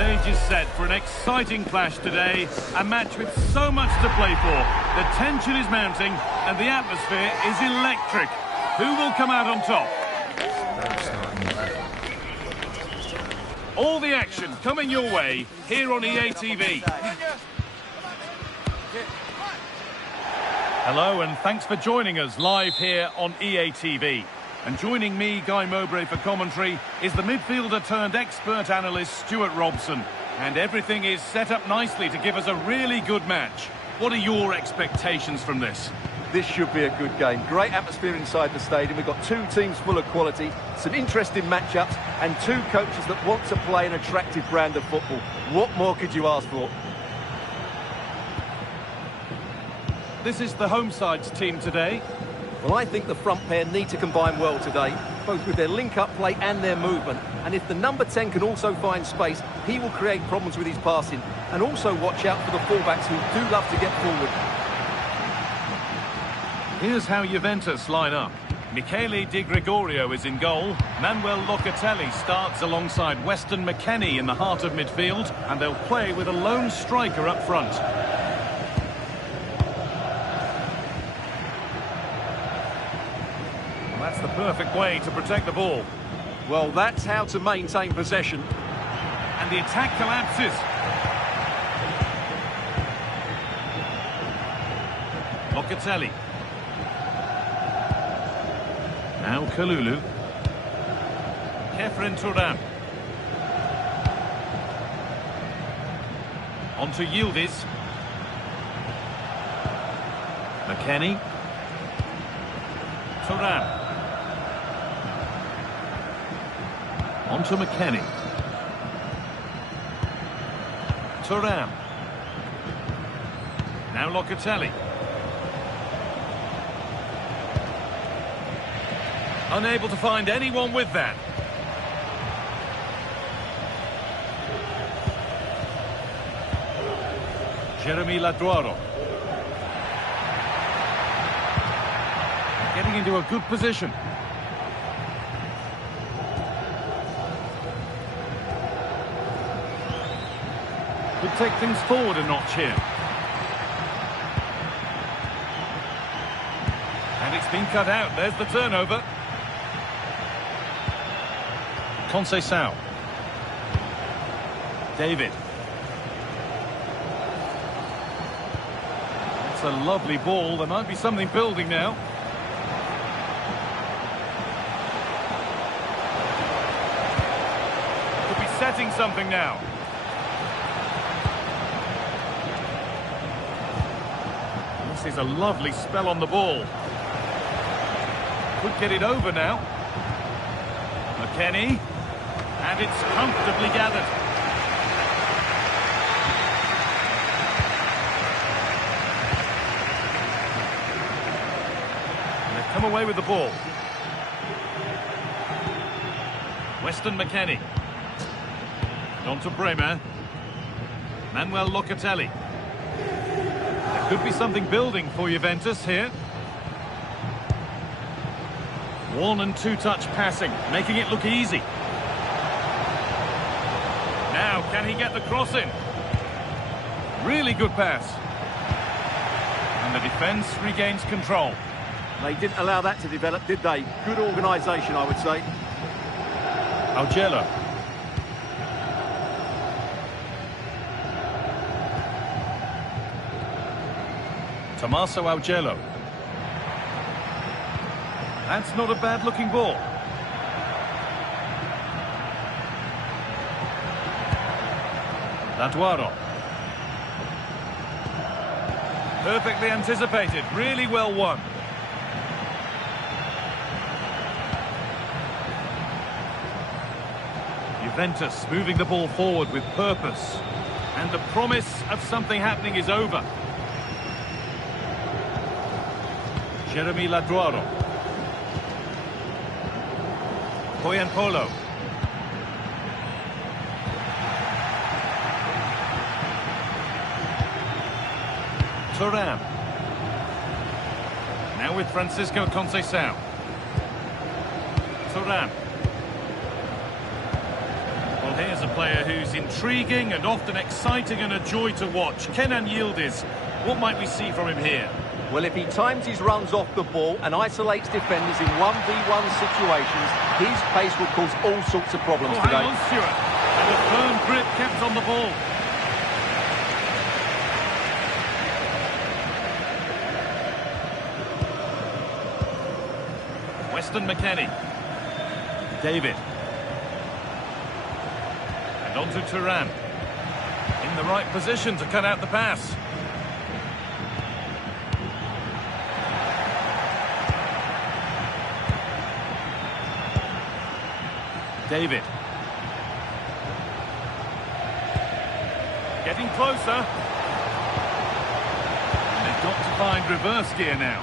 stage is set for an exciting clash today. A match with so much to play for. The tension is mounting and the atmosphere is electric. Who will come out on top? All the action coming your way here on EA TV. Hello and thanks for joining us live here on EA TV. And joining me, Guy Mowbray, for commentary is the midfielder turned expert analyst Stuart Robson. And everything is set up nicely to give us a really good match. What are your expectations from this? This should be a good game. Great atmosphere inside the stadium. We've got two teams full of quality, some interesting matchups, and two coaches that want to play an attractive brand of football. What more could you ask for? This is the home side's team today. Well, I think the front pair need to combine well today, both with their link-up play and their movement. And if the number 10 can also find space, he will create problems with his passing. And also watch out for the fullbacks who do love to get forward. Here's how Juventus line up. Michele Di Gregorio is in goal. Manuel Locatelli starts alongside Weston McKennie in the heart of midfield. And they'll play with a lone striker up front. Well, that's the perfect way to protect the ball. Well, that's how to maintain possession. And the attack collapses. Locatelli. Now Kalulu. Kefren Turan. On to Yildiz. McKennie. Turan. On to McKennie. Turan. Now Locatelli. Unable to find anyone with that. Jeremy Laduaro. Getting into a good position. Could take things forward a notch here. And it's been cut out. There's the turnover. Conceição. David. It's a lovely ball. There might be something building now. Could be setting something now. This is a lovely spell on the ball. Could get it over now. McKennie. And it's comfortably gathered. And they've come away with the ball. Weston McKennie. And on to Bremer. Manuel Locatelli. There could be something building for Juventus here. One and two touch passing, making it look easy. Now, can he get the cross in? Really good pass. And the defence regains control. They didn't allow that to develop, did they? Good organisation, I would say. Augello. Tommaso Augello. That's not a bad-looking ball. Laduaro. Perfectly anticipated, really well won. Juventus moving the ball forward with purpose. And the promise of something happening is over. Jeremy Laduaro. Polo. Turan. Now with Francisco Conceição. Turan. Well, Here's a player who's intriguing and often exciting and a joy to watch. Kenan Yildiz. What might we see from him here? Well, if he times his runs off the ball and isolates defenders in 1v1 situations, his pace will cause all sorts of problems today. Hang on, Stuart. And a firm grip kept on the ball. Weston McKennie. David. And on to Turan. In the right position to cut out the pass. David. Getting closer. And they've got to find reverse gear now.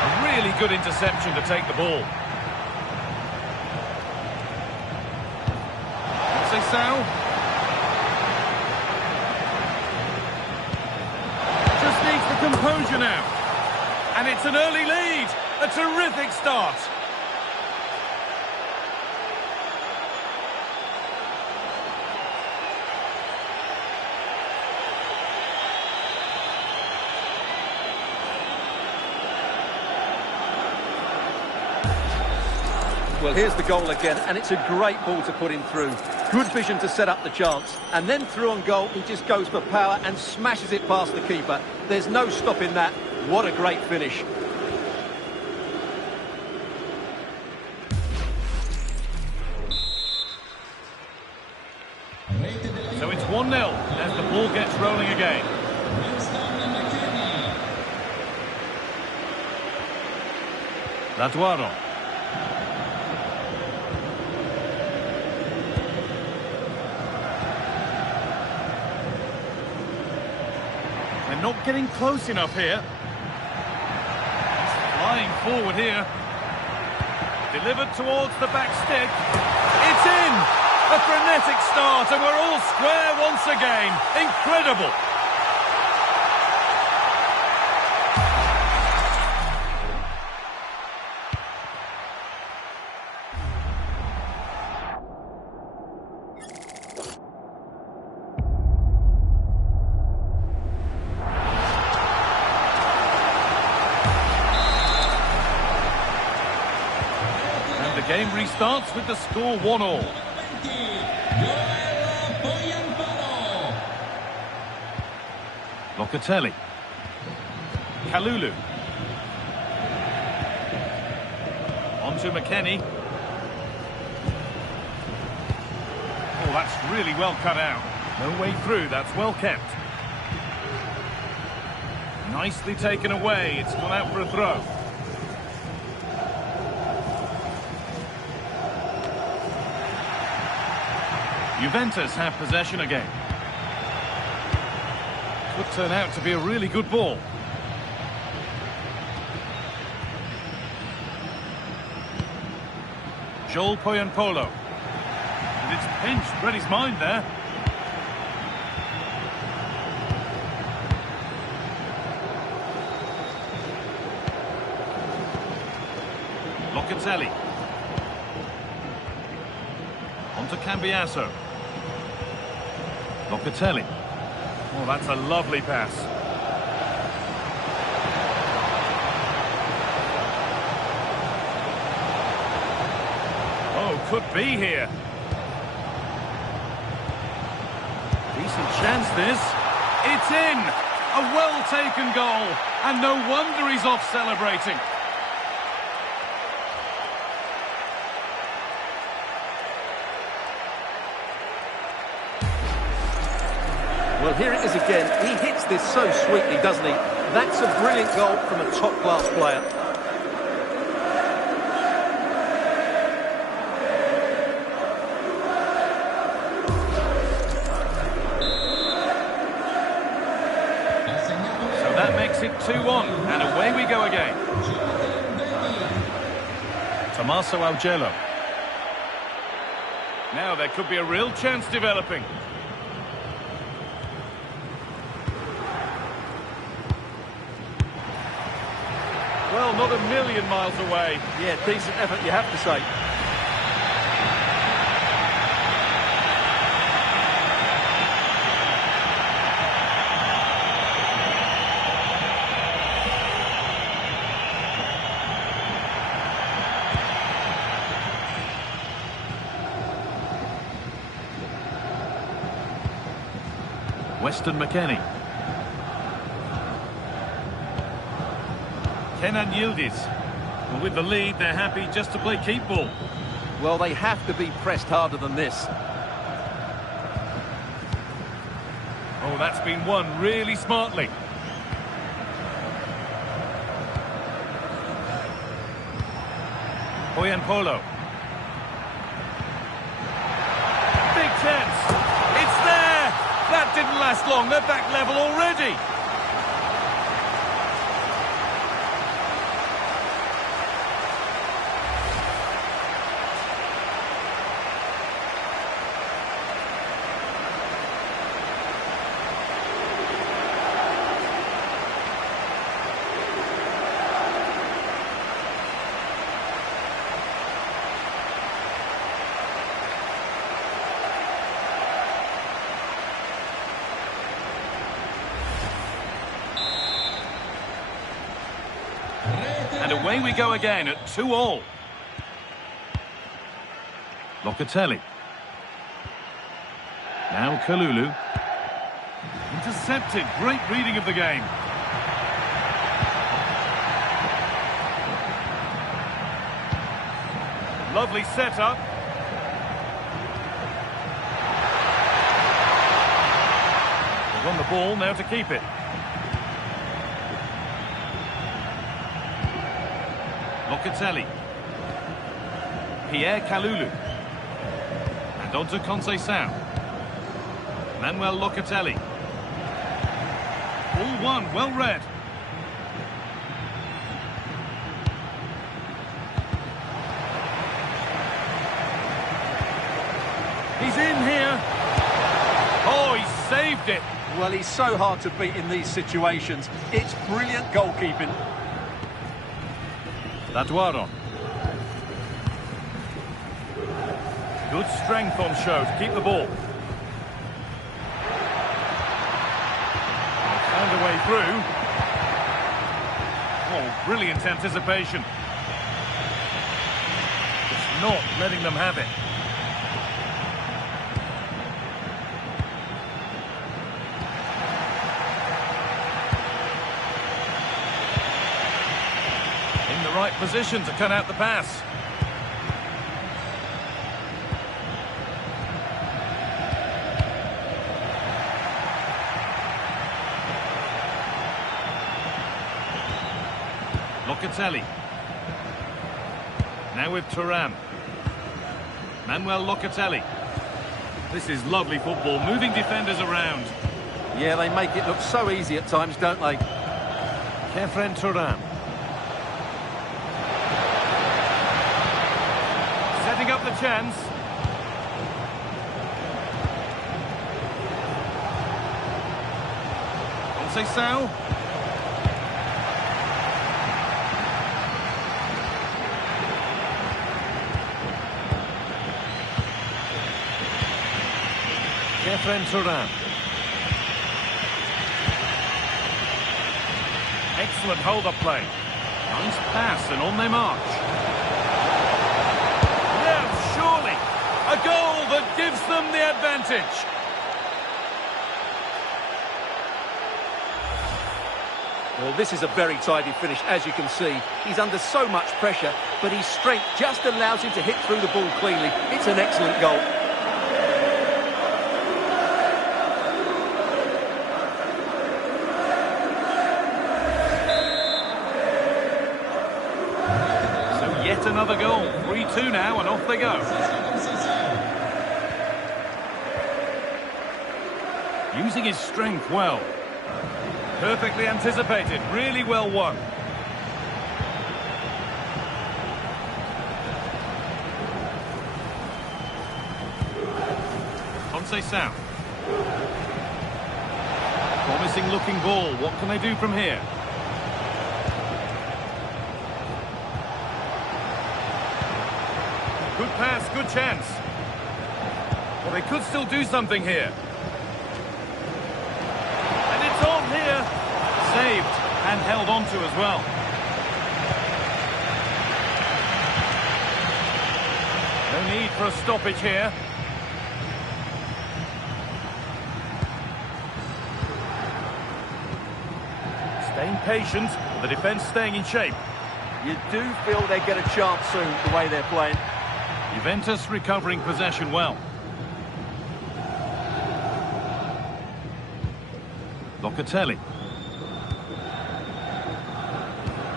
A really good interception to take the ball. Sal. Composure now, and it's an early lead. A terrific start. Well, here's the goal again, and it's a great ball to put him through. Good vision to set up the chance. And then through on goal, he just goes for power and smashes it past the keeper. There's no stopping that. What a great finish. So it's 1-0 as the ball gets rolling again. Latuaro. They're not getting close enough here. He's flying forward here. Delivered towards the back stick. It's in! A frenetic start, and we're all square once again. Incredible! The game restarts with the score 1-1. Locatelli. Kalulu. On to McKennie. Oh, that's really well cut out. No way through, that's well kept. Nicely taken away, it's gone out for a throw. Juventus have possession again. Could turn out to be a really good ball. Joel Poyanpolo. And it's pinched, read his mind there. Locatelli. On to Cambiasso. Locatelli. Oh, that's a lovely pass. Oh, could be here. Decent chance this. It's in! A well-taken goal. And no wonder he's off celebrating. Well, here it is again. He hits this so sweetly, doesn't he? That's a brilliant goal from a top-class player. So that makes it 2-1, and away we go again. Tommaso Augello. Now there could be a real chance developing. Well, not a million miles away. Yeah, decent effort, you have to say. Weston McKennie. Kenan Yildiz. Well, with the lead, they're happy just to play keep ball. Well, they have to be pressed harder than this. Oh, that's been won really smartly. Polo. Big chance. It's there. That didn't last long. They're back level already. And away we go again at 2-2. Locatelli. Now Kalulu. Intercepted. Great reading of the game. Lovely setup. They've won the ball, now to keep it. Locatelli. Pierre Kalulu. And on to Conceição. Manuel Locatelli. All one, well read. He's in here. Oh, he saved it. Well, he's so hard to beat in these situations. It's brilliant goalkeeping. Laduaro. Good strength on show to keep the ball. Found a way through. Oh, brilliant anticipation. Just not letting them have it. Right position to cut out the pass. Locatelli. Now with Thuram. Manuel Locatelli. This is lovely football, moving defenders around. Yeah, they make it look so easy at times, don't they? Kefren Thuram. Setting up the chance. Conceição. Kefren Thuram. Excellent hold-up play. Nice pass and on they march. A goal that gives them the advantage. Well, this is a very tidy finish, as you can see. He's under so much pressure, but his strength just allows him to hit through the ball cleanly. It's an excellent goal. So yet another goal. 3-2 now, and off they go. Using his strength well. Perfectly anticipated, really well won. Conceição. Promising looking ball, what can they do from here? Good pass, good chance. Well, they could still do something here. And it's on here. Saved and held on to as well. No need for a stoppage here. Staying patient, the defence staying in shape. You do feel they get a chance soon, the way they're playing. Juventus recovering possession well. Locatelli.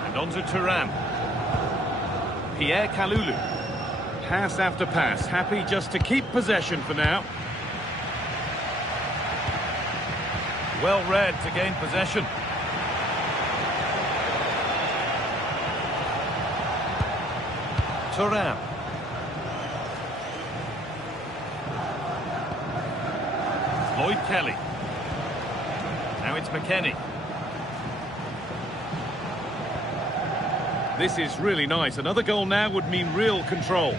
And on to Thuram. Pierre Kalulu. Pass after pass, happy just to keep possession for now. Well read to gain possession. Thuram. Lloyd Kelly. Now it's McKennie. This is really nice. Another goal now would mean real control.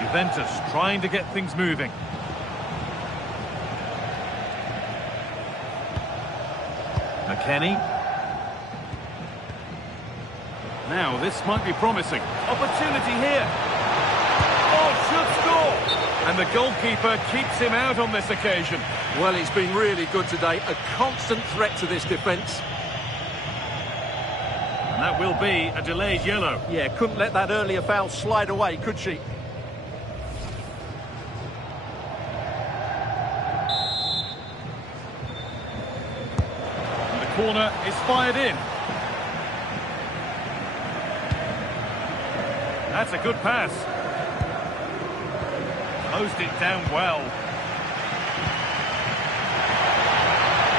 Juventus trying to get things moving. McKennie. Now, this might be promising. Opportunity here. Oh, should score. And the goalkeeper keeps him out on this occasion. Well, he's been really good today. A constant threat to this defence. And that will be a delayed yellow. Yeah, couldn't let that earlier foul slide away, could she? And the corner is fired in. That's a good pass. Closed it down well.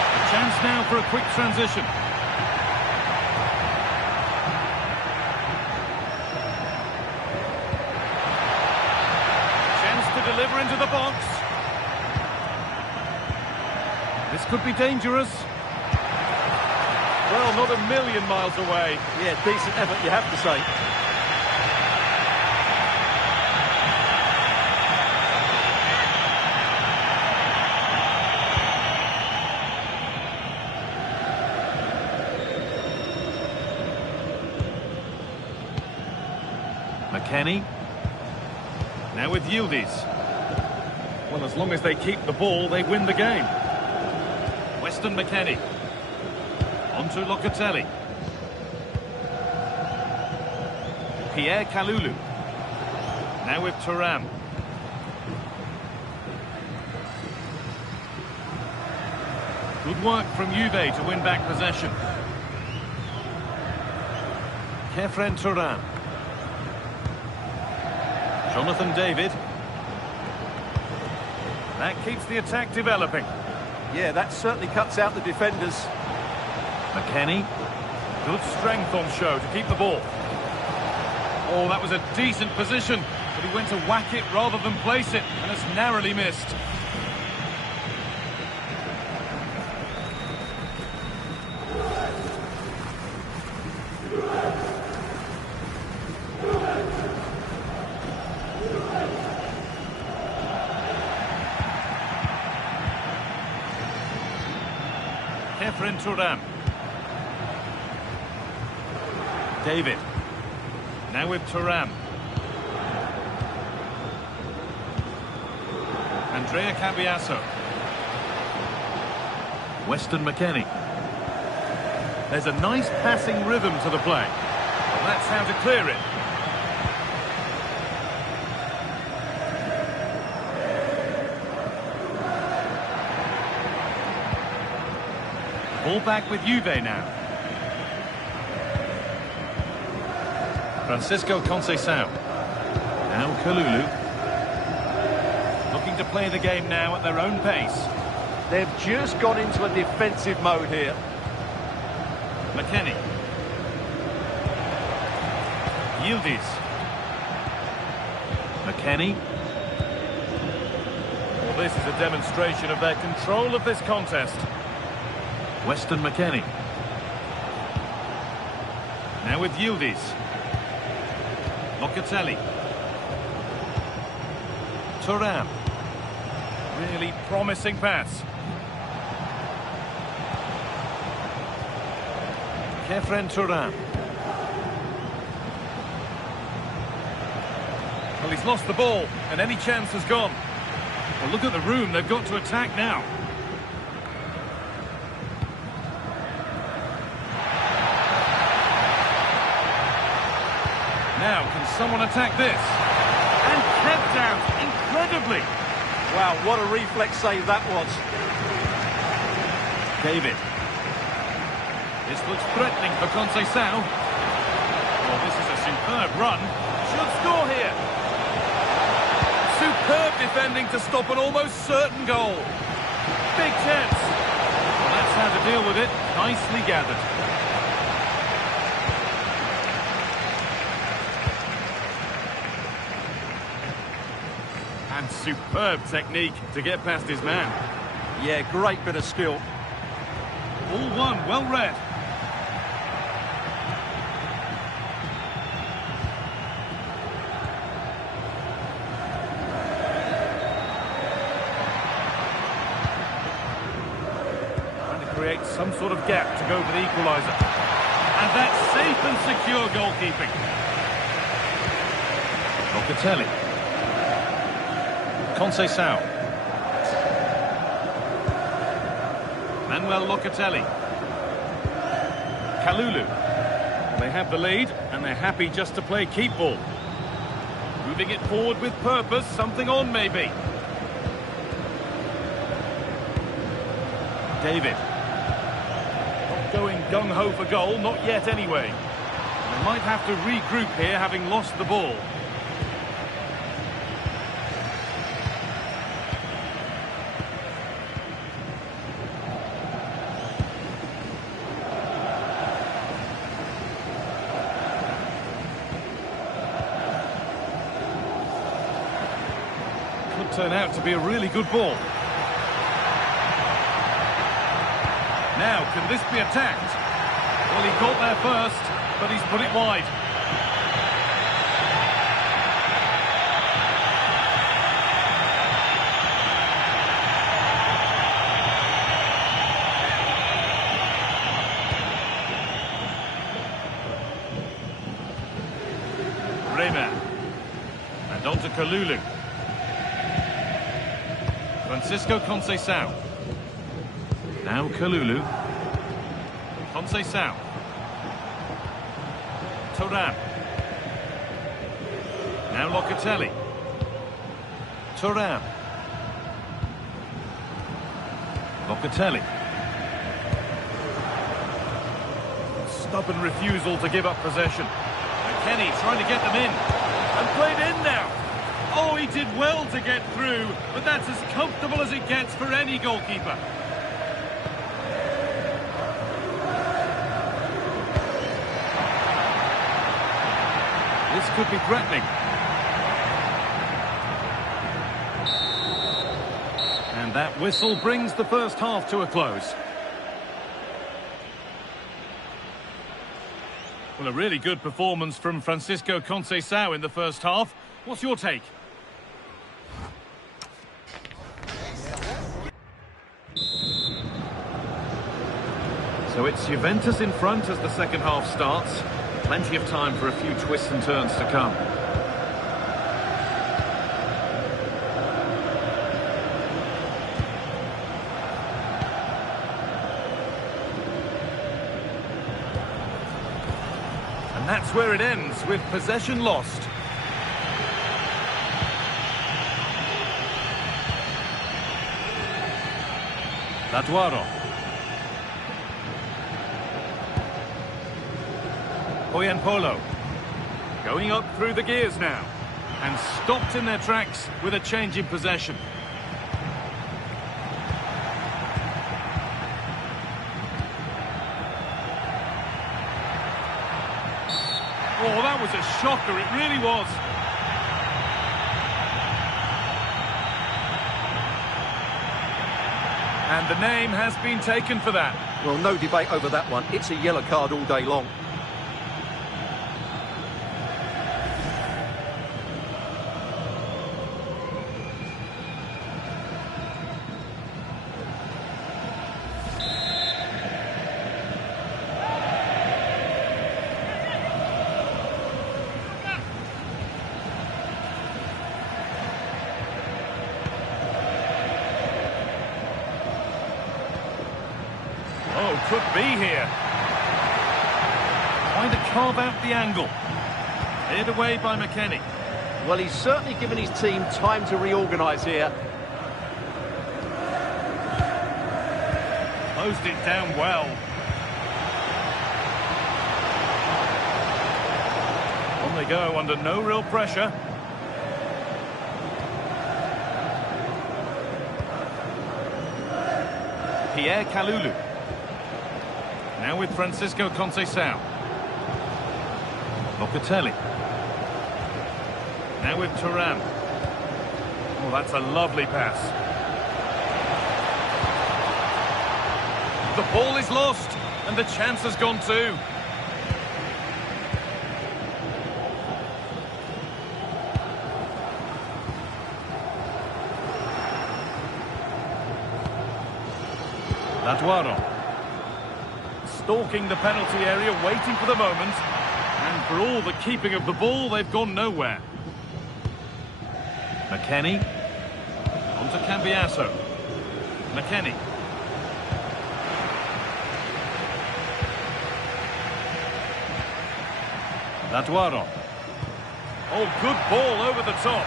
A chance now for a quick transition. Chance to deliver into the box. This could be dangerous. Well, not a million miles away. Yeah, decent effort, you have to say. McKennie. Now with Yildiz. Well, as long as they keep the ball, they win the game. Weston McKennie. On to Locatelli. Pierre Kalulu. Now with Thuram. Good work from Juve to win back possession. Kefren Thuram. Jonathan David. That keeps the attack developing. Yeah, that certainly cuts out the defenders. McKennie. Good strength on show to keep the ball. Oh, that was a decent position, but he went to whack it rather than place it, and has narrowly missed. Kefren Thuram. David. Now with Thuram. Andrea Cambiasso. Weston McKennie. There's a nice passing rhythm to the play. Well, that's how to clear it. Ball back with Juve now. Francisco Conceição. Now Kalulu. Looking to play the game now at their own pace. They've just gone into a defensive mode here. McKennie. Yildiz. McKennie. Well, this is a demonstration of their control of this contest. Weston McKennie. Now with Yildiz. Locatelli. Thuram. Really promising pass. Kefren Thuram. Well, he's lost the ball, and any chance has gone. Well, look at the room, they've got to attack now. Now, can someone attack this? And kept out, incredibly. Wow, what a reflex save that was. David. This looks threatening for Conceição. Well, this is a superb run. Should score here. Superb defending to stop an almost certain goal. Big chance. Well, that's how to deal with it. Nicely gathered. And superb technique to get past his man. Yeah, great bit of skill. All one, well read. Trying to create some sort of gap to go for the equaliser. And that's safe and secure goalkeeping. Locatelli. Conceição. Manuel Locatelli. Kalulu. They have the lead, and they're happy just to play keep ball. Moving it forward with purpose, something on maybe. David. Not going gung-ho for goal, not yet anyway. They might have to regroup here, having lost the ball. Turn out to be a really good ball. Now, can this be attacked? Well, he got there first, but he's put it wide. Bremer. And on to Kalulu. Francisco Conceição. Now Kalulu. Conceição. Thuram. Now Locatelli. Thuram. Locatelli. Stubborn refusal to give up possession. And Kenny trying to get them in. And played in now. Oh, he did well to get through, but that's as comfortable as it gets for any goalkeeper. This could be threatening. And that whistle brings the first half to a close. Well, a really good performance from Francisco Conceição in the first half. What's your take? So it's Juventus in front as the second half starts. Plenty of time for a few twists and turns to come. And that's where it ends, with possession lost. Lautaro. Polo. Going up through the gears now. And stopped in their tracks with a change in possession. Oh, that was a shocker, it really was. And the name has been taken for that. Well, no debate over that one. It's a yellow card all day long. could be here. Trying to carve out the angle. Cleared away by McKennie. Well, he's certainly given his team time to reorganise here. Closed it down well. On they go under no real pressure. Pierre Kalulu. Now with Francisco Conceição. Locatelli. Now with Thuram. Oh, that's a lovely pass. The ball is lost, and the chance has gone too. Laduaro. Stalking the penalty area, waiting for the moment. And for all the keeping of the ball, they've gone nowhere. McKennie. On to Cambiasso. McKennie. Laduaro. Oh, good ball over the top.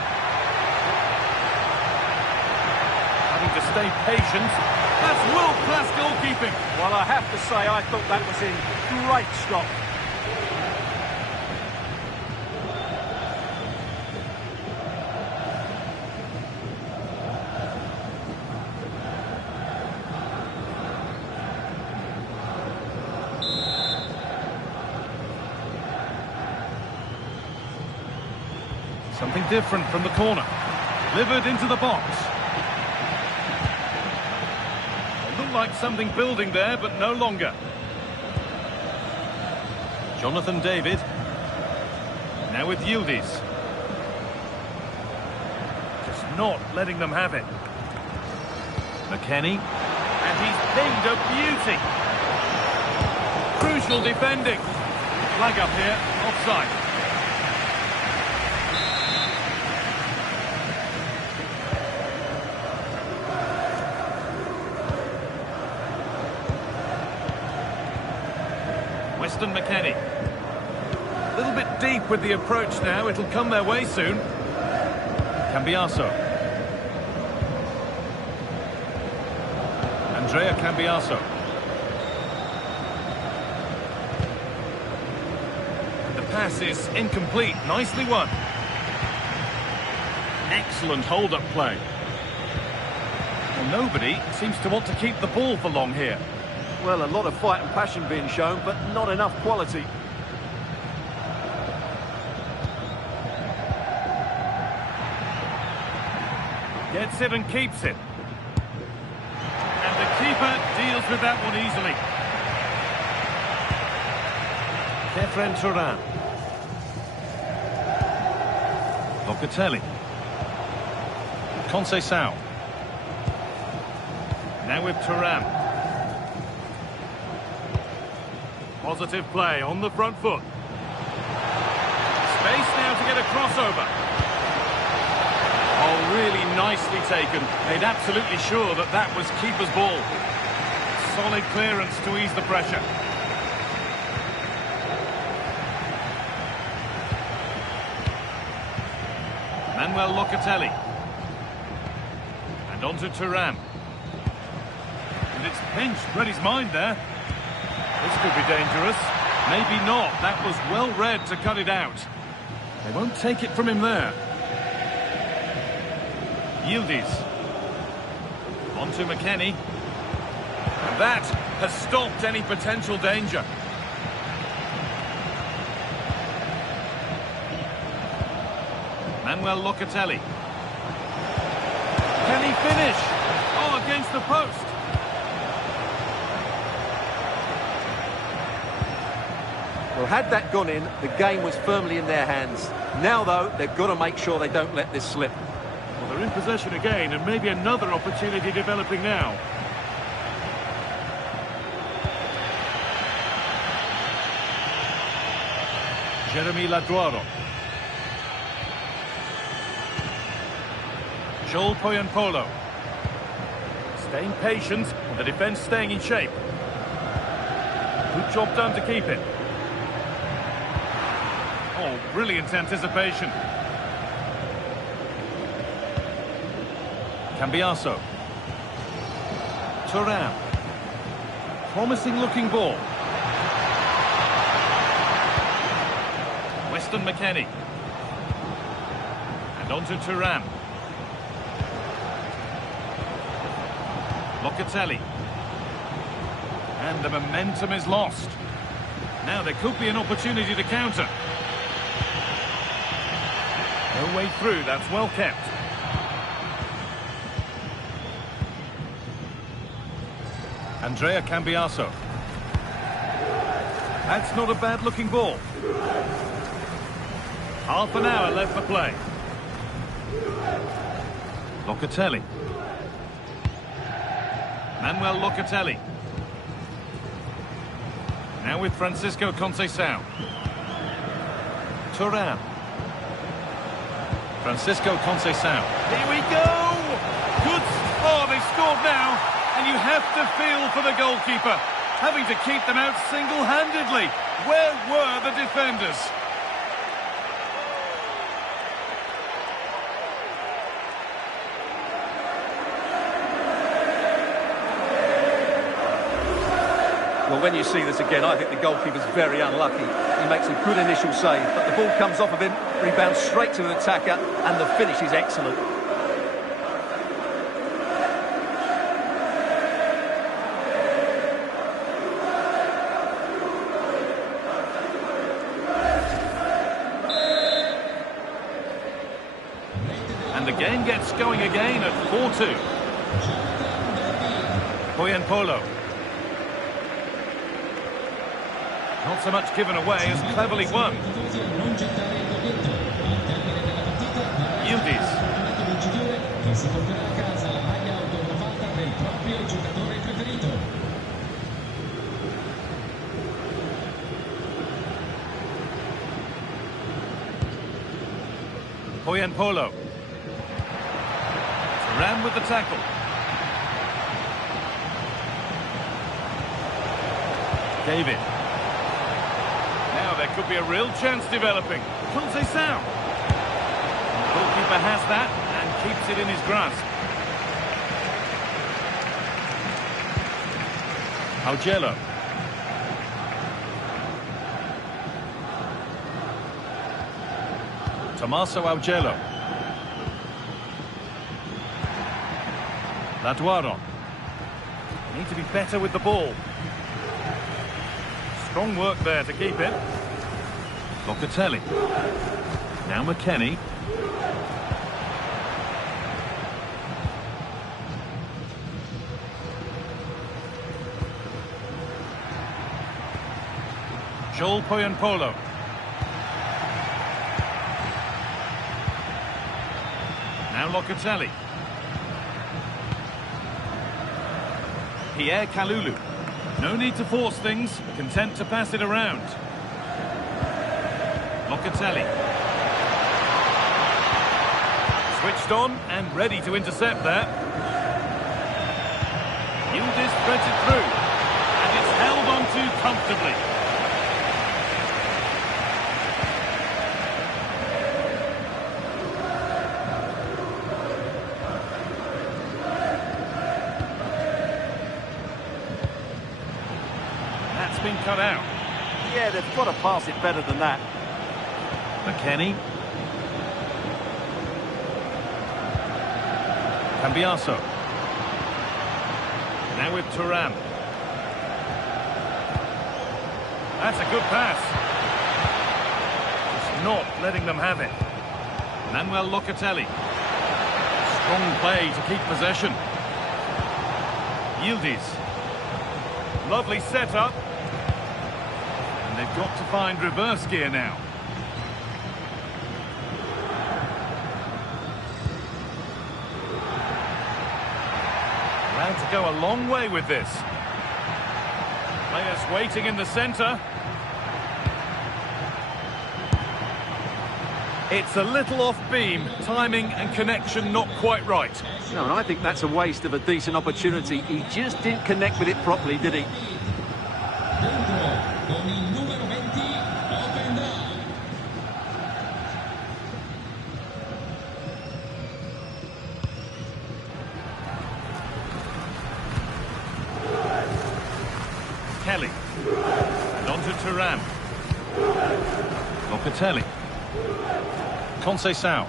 Having to stay patient. That's world-class goalkeeping. Well, I have to say, I thought that was in great stop. Something different from the corner. Delivered into the box. It looked like something building there, but no longer. Jonathan David. Now with Yildiz. Just not letting them have it. McKennie. And he's pinged a beauty. Crucial defending. Flag up here. Offside. Weston McKennie. A little bit deep with the approach now. It'll come their way soon. Cambiasso. Andrea Cambiasso. The pass is incomplete. Nicely won. Excellent hold-up play. Well, nobody seems to want to keep the ball for long here. Well, a lot of fight and passion being shown, but not enough quality. Gets it and keeps it. And the keeper deals with that one easily. Kefren Turan. Locatelli. Conceição. Now with Thuram. Positive play on the front foot. Space now to get a crossover. Oh, really nicely taken. Made absolutely sure that that was keeper's ball. Solid clearance to ease the pressure. Manuel Locatelli. And on to Thuram. And it's pinched, read his mind there. This could be dangerous. Maybe not. That was well read to cut it out. They won't take it from him there. Yildiz. On to McKennie. And that has stopped any potential danger. Manuel Locatelli. Can he finish? Oh, against the post. Well, had that gone in, the game was firmly in their hands. Now, though, they've got to make sure they don't let this slip. Well, they're in possession again, and maybe another opportunity developing now. Jeremy Laduaro. Joel Poyampolo. Staying patient, and the defence staying in shape. Good job done to keep it. Oh, brilliant anticipation. Cambiaso. Thuram. Promising looking ball. Weston McKennie. And on to Thuram. Locatelli. And the momentum is lost. Now there could be an opportunity to counter. No way through, that's well kept. Andrea Cambiaso. That's not a bad looking ball. Half an hour left for play. Locatelli. Manuel Locatelli. Now with Francisco Conceição. Thuram. Francisco Conceição. Here we go! Good. Oh, they've scored now. And you have to feel for the goalkeeper. Having to keep them out single-handedly. Where were the defenders? Well, when you see this again, I think the goalkeeper's very unlucky. He makes a good initial save, but the ball comes off of him, rebounds straight to the attacker, and the finish is excellent. And the game gets going again at 4-2. Polo. Not so much given away as cleverly won. Yildiz. Polo. Thuram with the tackle. David. Now there could be a real chance developing. Conceição. The goalkeeper has that and keeps it in his grasp. Augello. Tommaso Augello. Laduaro. Need to be better with the ball. Strong work there to keep it. Locatelli. Now McKennie. Joel Polo. Now Locatelli. Pierre Kalulu. No need to force things, content to pass it around. Locatelli. Switched on and ready to intercept there. Yildiz threads it through. And it's held on to comfortably. Been cut out. Yeah, they've got to pass it better than that. McKennie. Cambiaso. Now with Thuram. That's a good pass. Just not letting them have it. Manuel Locatelli. Strong play to keep possession. Yildiz. Lovely setup. They've got to find reverse gear now. Allowed to go a long way with this. Players waiting in the centre. It's a little off beam, timing and connection not quite right. No, and I think that's a waste of a decent opportunity. He just didn't connect with it properly, did he? Locatelli. Conceição.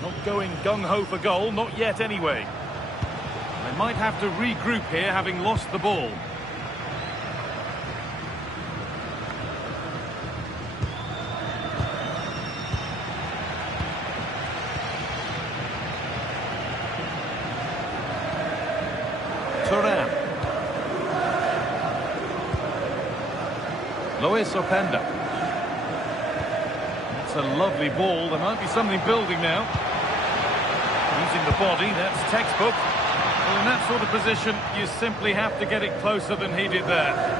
Not going gung-ho for goal, not yet anyway. They might have to regroup here, having lost the ball. Turan. Luis Openda. It's a lovely ball. There might be something building now. Using the body, that's textbook. Well, in that sort of position, you simply have to get it closer than he did there.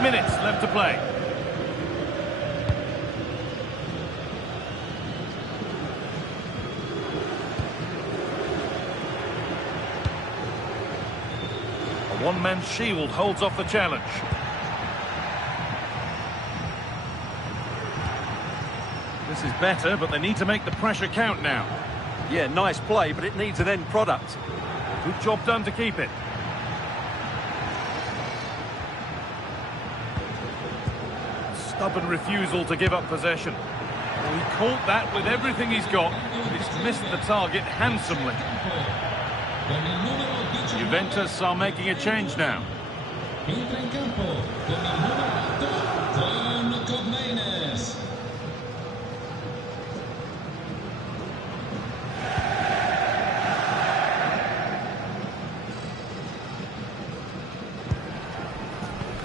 Minutes left to play. A one-man shield holds off the challenge. This is better, but they need to make the pressure count now. Yeah, nice play, but it needs an end product. Good job done to keep it. Stubborn refusal to give up possession. Well, he caught that with everything he's got, but he's missed the target handsomely. Juventus are making a change now.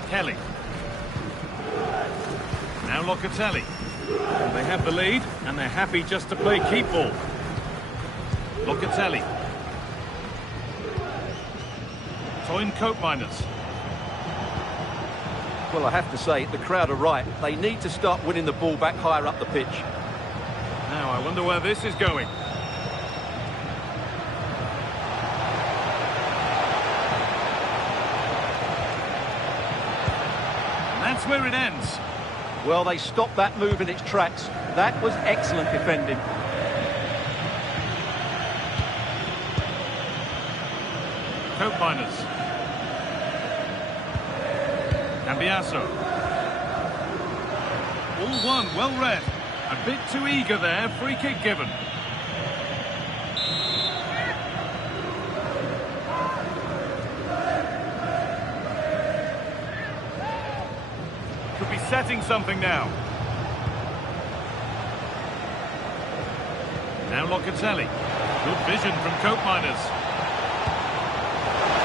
Kelly. Now Locatelli. They have the lead, and they're happy just to play keep ball. Locatelli. Toyn Koopmeiners. Well, I have to say, the crowd are right. They need to start winning the ball back higher up the pitch. Now, I wonder where this is going. And that's where it ends. Well, they stopped that move in its tracks. That was excellent defending. Koopmeiners. Cambiasso. All one, well read. A bit too eager there, free kick given. Could be setting something now. Now Locatelli. Good vision from Koopmeiners.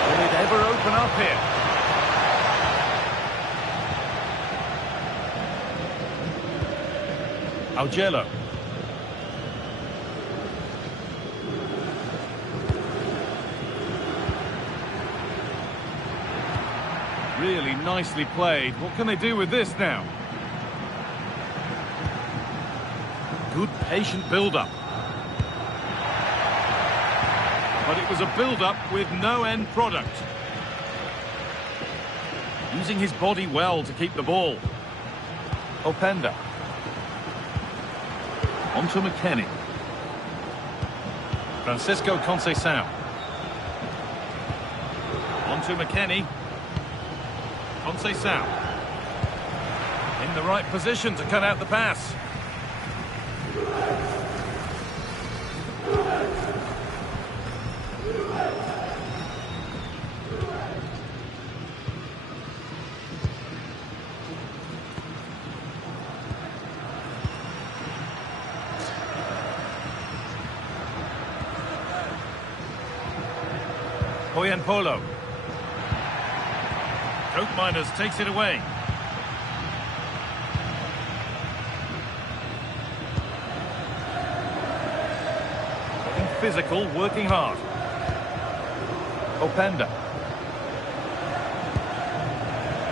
Will it ever open up here? Augello. Really nicely played. What can they do with this now? Good patient build-up. But it was a build-up with no end product. Using his body well to keep the ball. Openda. On to McKennie. Francisco Conceição. On to McKennie. Conceição. In the right position to cut out the pass. Polo. Koopmeiners takes it away. Getting physical, working hard. Openda.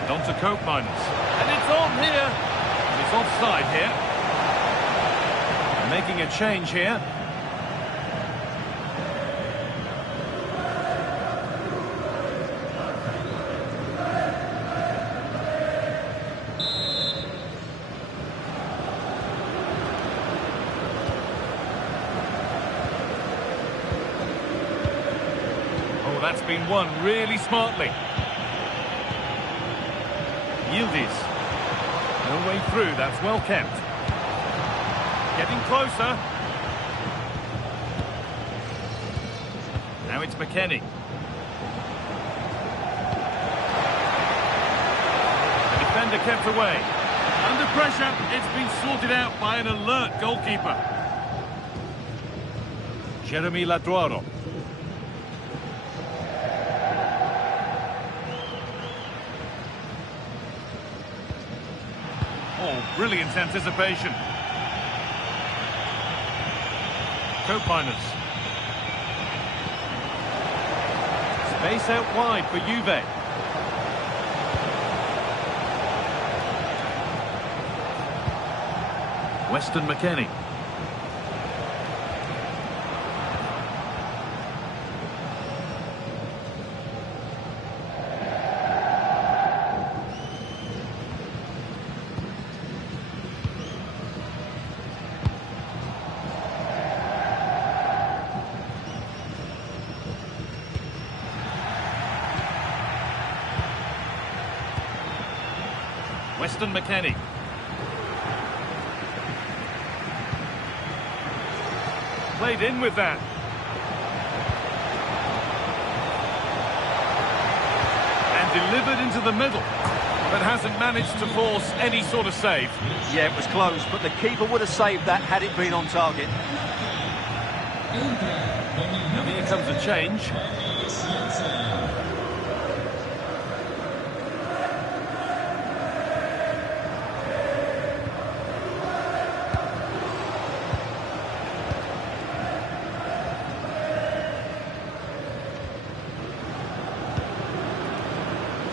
And on to Koopmeiners. And it's on here. And it's offside here. Making a change here. that's been won really smartly. Yildiz. No way through, that's well kept. Getting closer. Now it's McKennie. The defender kept away. Under pressure, it's been sorted out by an alert goalkeeper. Jeremy Laduaro. Oh, brilliant anticipation. Cope-Miners. Space out wide for Juve. Weston McKennie. Weston McKennie. Played in with that. And delivered into the middle. But hasn't managed to force any sort of save. Yeah, it was close, but the keeper would have saved that had it been on target. Now here comes a change.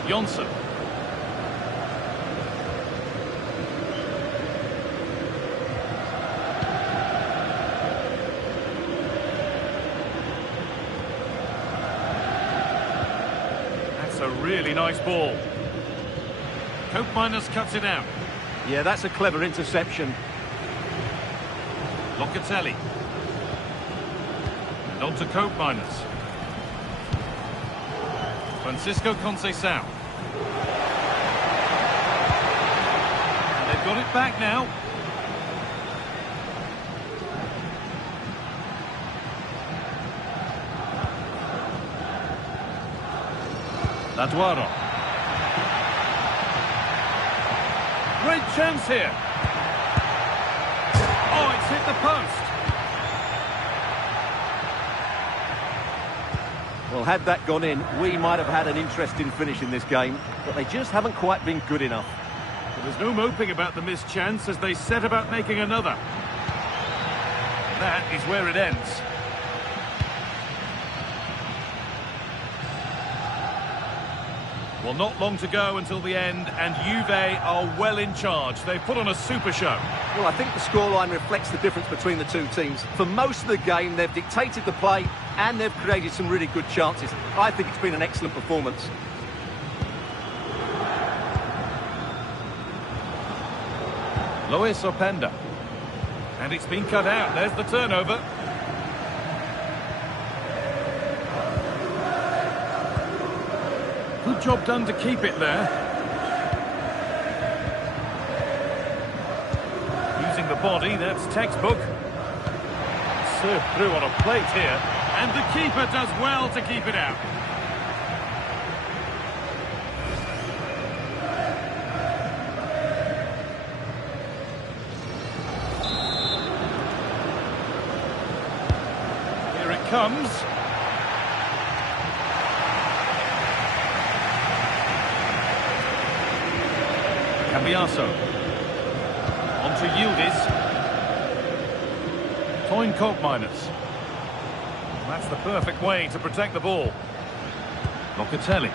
Johnson. That's a really nice ball. Cope-Miners cuts it out. Yeah, that's a clever interception. Locatelli. And on to Cope-Miners. Francisco Conceição. And they've got it back now. Laduaro. Great chance here. Oh, it's hit the post. Well, had that gone in, we might have had an interesting finish in this game, but they just haven't quite been good enough. Well, there's no moping about the missed chance as they set about making another. That is where it ends. Well, not long to go until the end, and Juve are well in charge. They've put on a super show. Well, I think the scoreline reflects the difference between the two teams. For most of the game, they've dictated the play, and they've created some really good chances. I think it's been an excellent performance. Luis Openda. And it's been cut out. There's the turnover. Good job done to keep it there. Using the body, that's textbook. Served through on a plate here. And the keeper does well to keep it out. Here it comes. Cambiaso. On to Yildiz. Toyn Cope-Miners. That's the perfect way to protect the ball. Locatelli.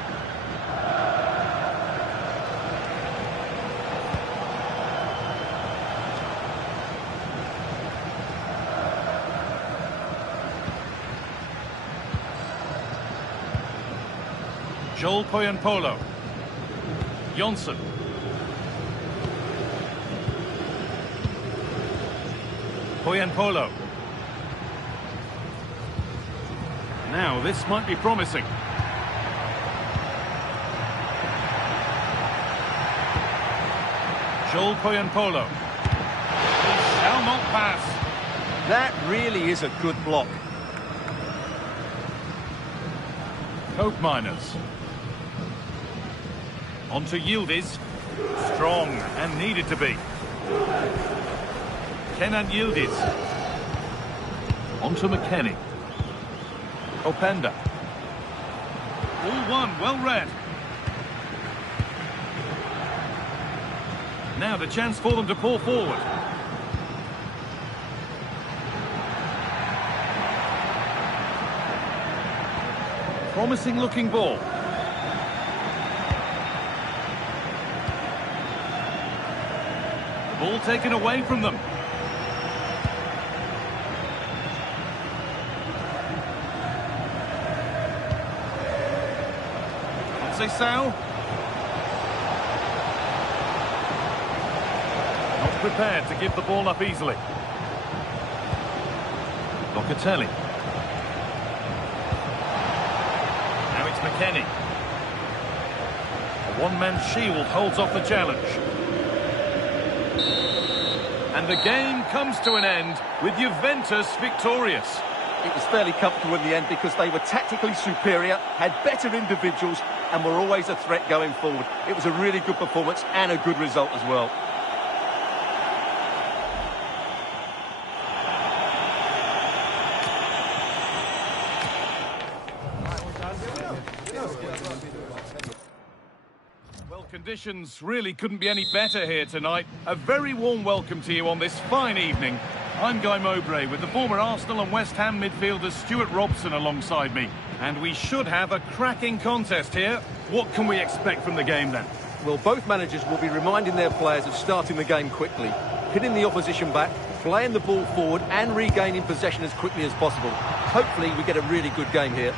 Joel Poyenpolo. Johnson. Poyenpolo. Now, this might be promising. Joel Polo. He shall not pass. That really is a good block. Cope Miners. On to Yildiz. Strong and needed to be. Kenan Yildiz. On to McKennie. Openda. All one, well read. Now the chance for them to pour forward. Promising looking ball. The ball taken away from them. Conceição. Not prepared to give the ball up easily. Locatelli. Now it's McKennie. A one-man shield holds off the challenge. And the game comes to an end with Juventus victorious. It was fairly comfortable in the end because they were tactically superior, had better individuals, and were always a threat going forward. It was a really good performance and a good result as well. Well, conditions really couldn't be any better here tonight. A very warm welcome to you on this fine evening. I'm Guy Mowbray with the former Arsenal and West Ham midfielder Stuart Robson alongside me. And we should have a cracking contest here. What can we expect from the game then? Well, both managers will be reminding their players of starting the game quickly, hitting the opposition back, playing the ball forward and regaining possession as quickly as possible. Hopefully we get a really good game here.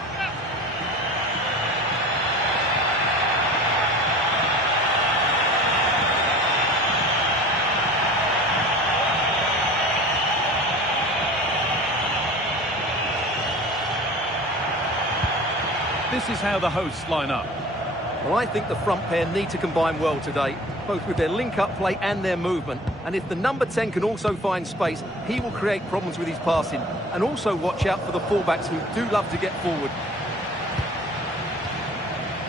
This is how the hosts line up. Well, I think the front pair need to combine well today, both with their link-up play and their movement. And if the number 10 can also find space, he will create problems with his passing. And also watch out for the fullbacks who do love to get forward.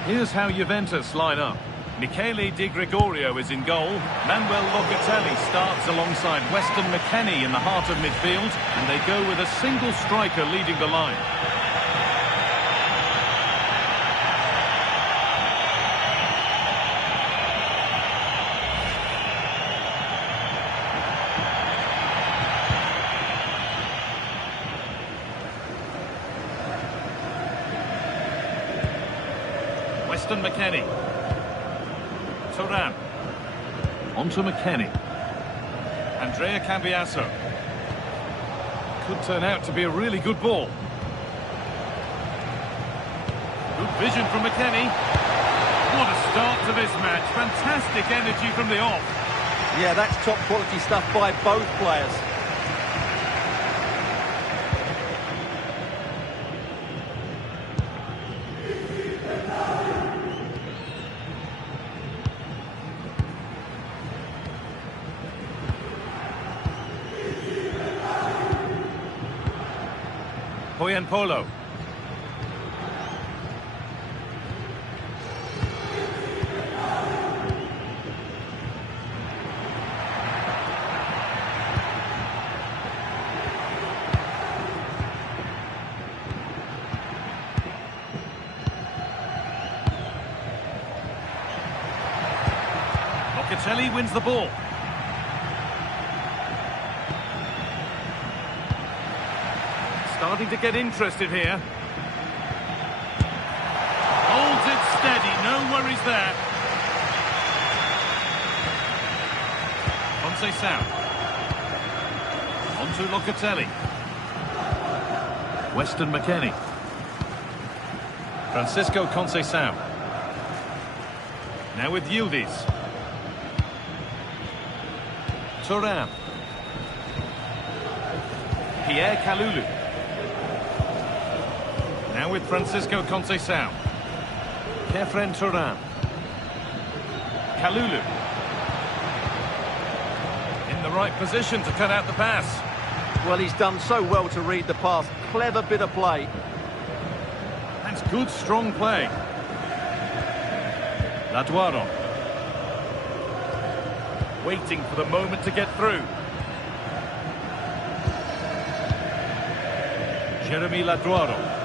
Here's how Juventus line up. Michele Di Gregorio is in goal. Manuel Locatelli starts alongside Weston McKennie in the heart of midfield. And they go with a single striker leading the line. Weston McKennie. Thuram. On to McKennie. Andrea Cambiasso. Could turn out to be a really good ball. Good vision from McKennie. What a start to this match. Fantastic energy from the off. Yeah, that's top quality stuff by both players. Polo. Locatelli wins the ball. Starting to get interested here. Holds it steady, no worries there. Conceição. On to Locatelli. Weston McKennie. Francisco Conceição. Now with Yildiz. Thuram. Pierre Kalulu. Now with Francisco Conceição. Kefren Thuram. Kalulu. in the right position to cut out the pass. Well, he's done so well to read the pass. Clever bit of play. That's good, strong play. Laduaro. Waiting for the moment to get through. Jeremy Laduaro.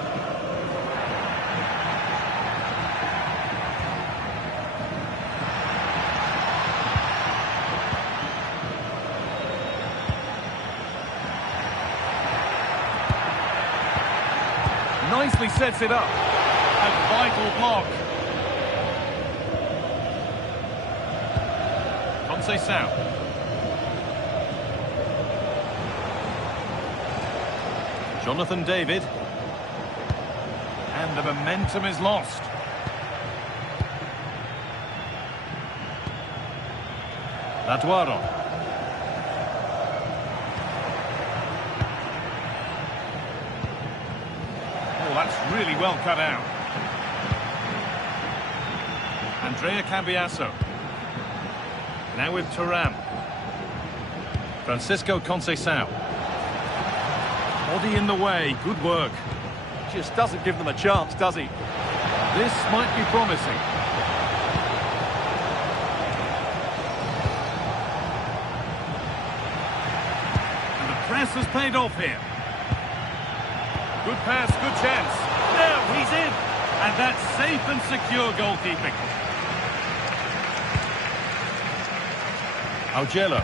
Nicely sets it up. A vital block. Conceição. Jonathan David. And the momentum is lost. Laduaro. That's really well cut out. Andrea Cambiasso. Now with Thuram. Francisco Conceição. Body in the way, good work. Just doesn't give them a chance, does he? This might be promising. And the press has paid off here. Good pass, good chance. Now he's in. And that's safe and secure goalkeeping. Augello.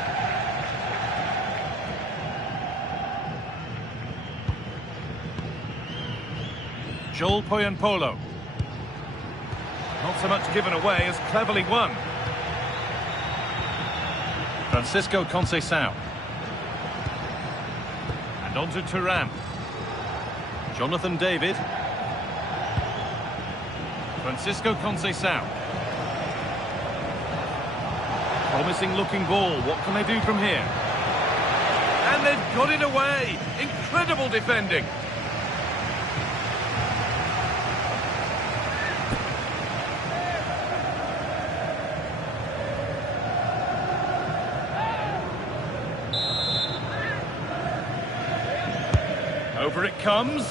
Joel Poyanpolo. Not so much given away as cleverly won. Francisco Conceição. And on to Thuram. Jonathan David. Francisco Conceição. Promising looking ball. What can they do from here? And they've got it away. Incredible defending. Over it comes.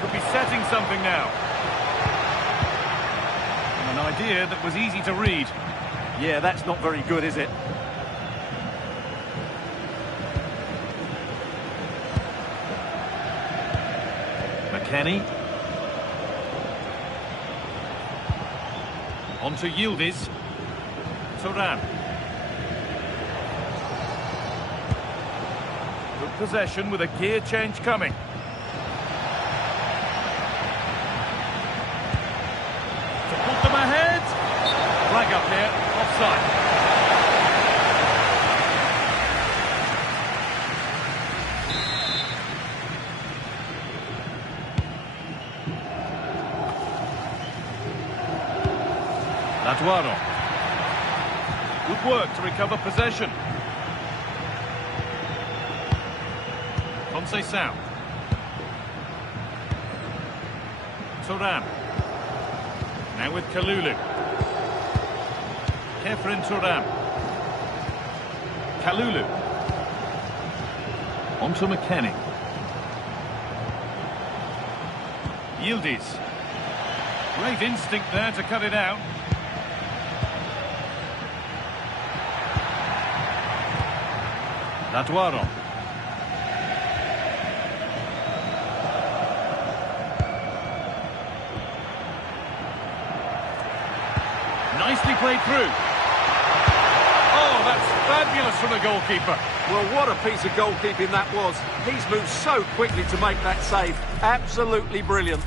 Could be setting something now. An idea that was easy to read. Yeah, that's not very good, is it? McKennie. On to Yildiz. Thuram. Possession with a gear change coming. To put them ahead. Flag up here, offside. Laduaro. Good work to recover possession. Conceição. Thuram. Now with Kalulu. Kefren Thuram. Kalulu. On to McKennie. Yildiz. Great instinct there to cut it out. Laduaro. Nicely played through. Oh, that's fabulous from the goalkeeper. Well, what a piece of goalkeeping that was. He's moved so quickly to make that save. Absolutely brilliant.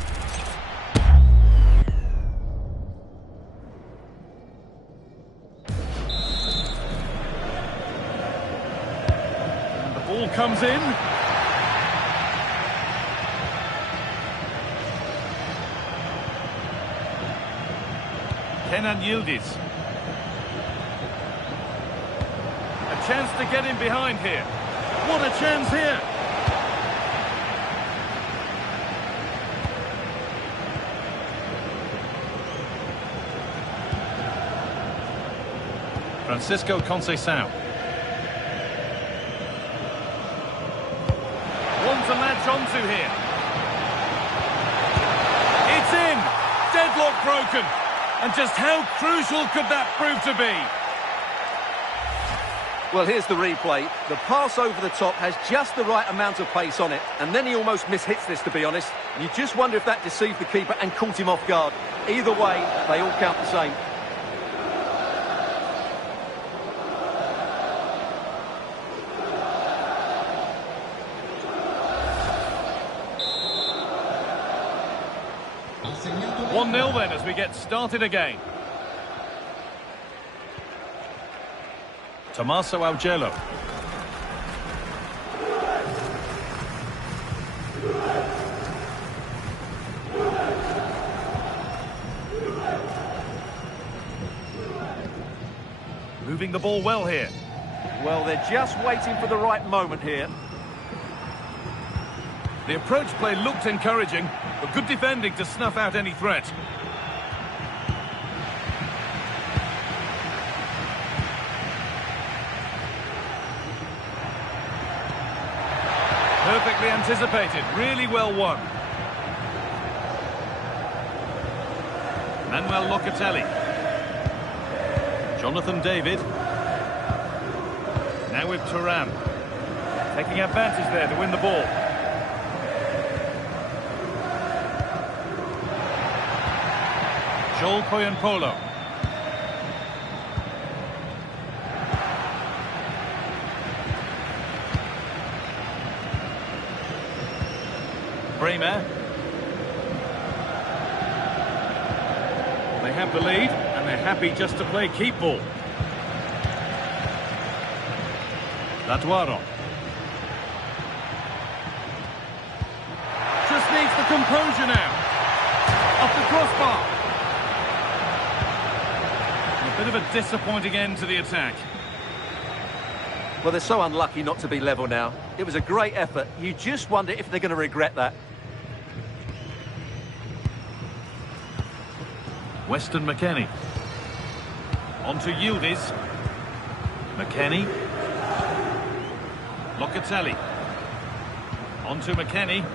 And the ball comes in. Kenan Yildiz. A chance to get in behind here. What a chance here. Francisco Conceição. One to latch onto here. It's in! Deadlock broken. And just how crucial could that prove to be? Well, here's the replay. The pass over the top has just the right amount of pace on it. And then he almost mishits this, to be honest. You just wonder if that deceived the keeper and caught him off guard. Either way, they all count the same. One 0 then as we get started again. Tommaso Augello. Moving the ball well here. Well, they're just waiting for the right moment here. The approach play looked encouraging, but good defending to snuff out any threat. Perfectly anticipated, really well won. Manuel Locatelli. Jonathan David. Now with Thuram. Taking advantage there to win the ball. Joel Polo. Bremer. They have the lead, and they're happy just to play keep ball. Latuaro. Just needs the composure now. Off the crossbar. A bit of a disappointing end to the attack. Well, they're so unlucky not to be level now. It was a great effort. You just wonder if they're going to regret that. Weston McKennie. On to Yildiz. McKennie. Locatelli. On to McKennie.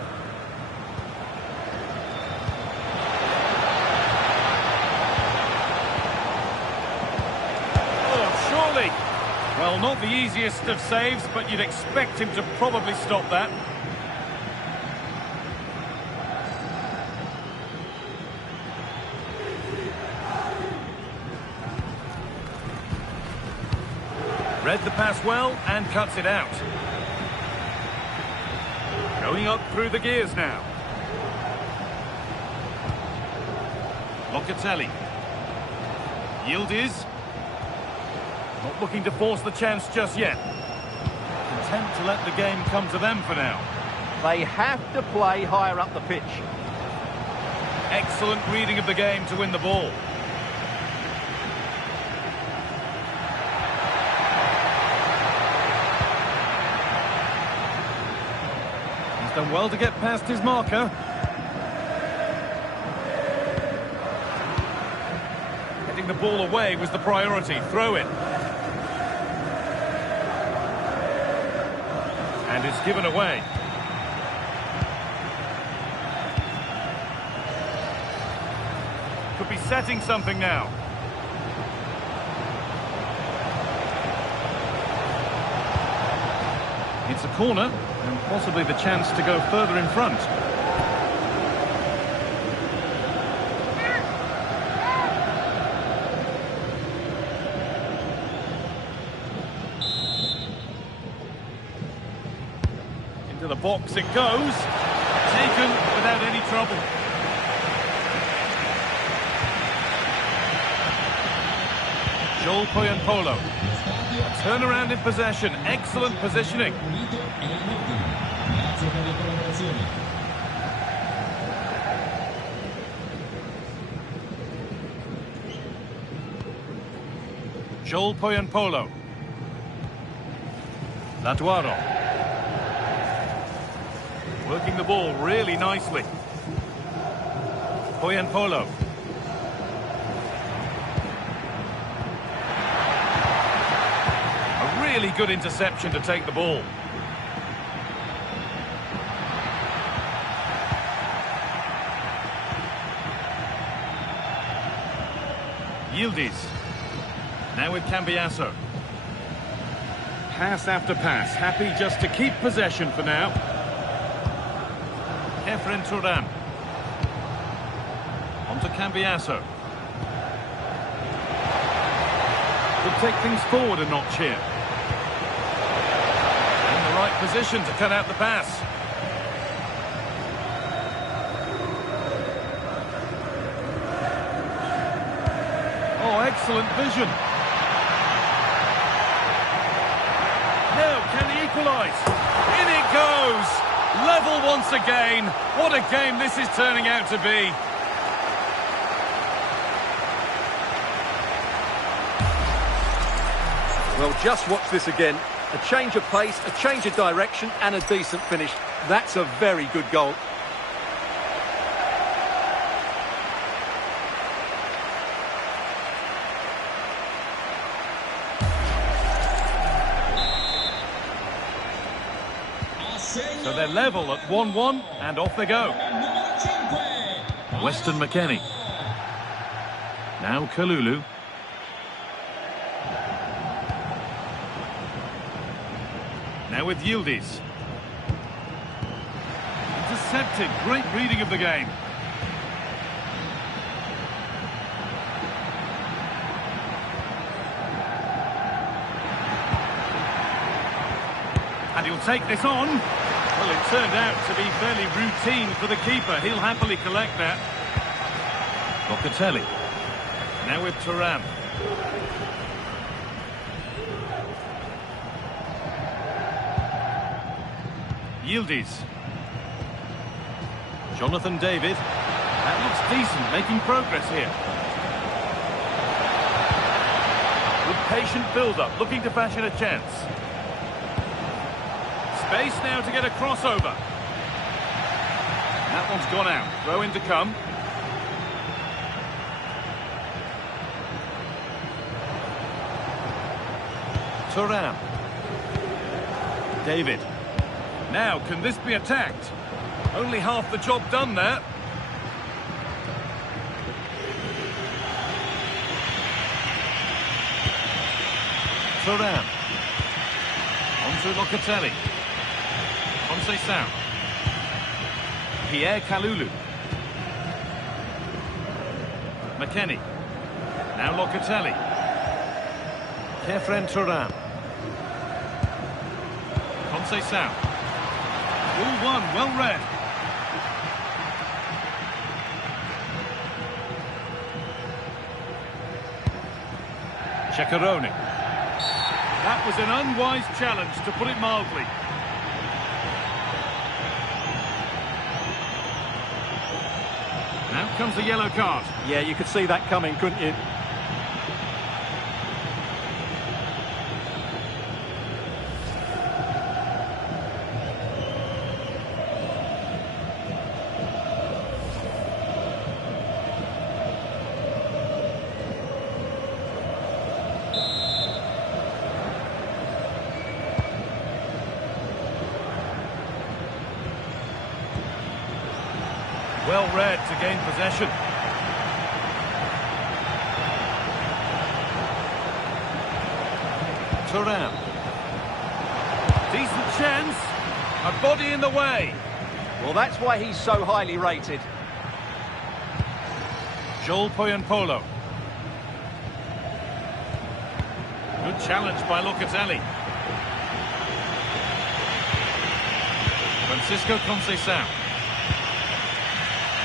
Oh, surely. Well, not the easiest of saves, but you'd expect him to probably stop that. Read the pass well and cuts it out. Going up through the gears now. Locatelli. Yildiz. Not looking to force the chance just yet. Content to let the game come to them for now. They have to play higher up the pitch. Excellent reading of the game to win the ball. He's done well to get past his marker. Getting the ball away was the priority. Throw in. And it's given away. Could be setting something now. It's a corner, and possibly the chance to go further in front. Into the box it goes. Taken without any trouble. Joel Polo. Turnaround in possession. Excellent positioning. Joel Polo. Latuaro. Working the ball really nicely. Polo. really good interception to take the ball. Yildiz. Now with Cambiasso. Pass after pass, happy just to keep possession for now. Efren Turan. On to Cambiasso. Could take things forward a notch here. In the right position to cut out the pass. Oh, excellent vision. Now, can he equalise? In it goes! Level once again. What a game this is turning out to be. Well, just watch this again. A change of pace, a change of direction, and a decent finish. That's a very good goal. So they're level at 1-1, and off they go. Weston McKennie. Now Kalulu. Now with Yildiz. Intercepted. Great reading of the game. And he'll take this on. Well, it turned out to be fairly routine for the keeper. He'll happily collect that. Locatelli. Now with Thuram. Yildiz. Jonathan David. That looks decent, making progress here. Good patient build-up, looking to fashion a chance. Space now to get a crossover. That one's gone out. Throw in to come. Thuram. David. Now, can this be attacked? Only half the job done there. Thuram. On to Locatelli. Conceição. Pierre Kalulu. McKennie. Now Locatelli. Efren Turan. Conceição. All one, well read. Ceccaroni. That was an unwise challenge, to put it mildly. Now comes the yellow card. Yeah, you could see that coming, couldn't you? Well read to gain possession. Thuram. Decent chance. A body in the way. Well, that's why he's so highly rated. Joel Poyenpolo. Good challenge by Locatelli. Francisco Conceição.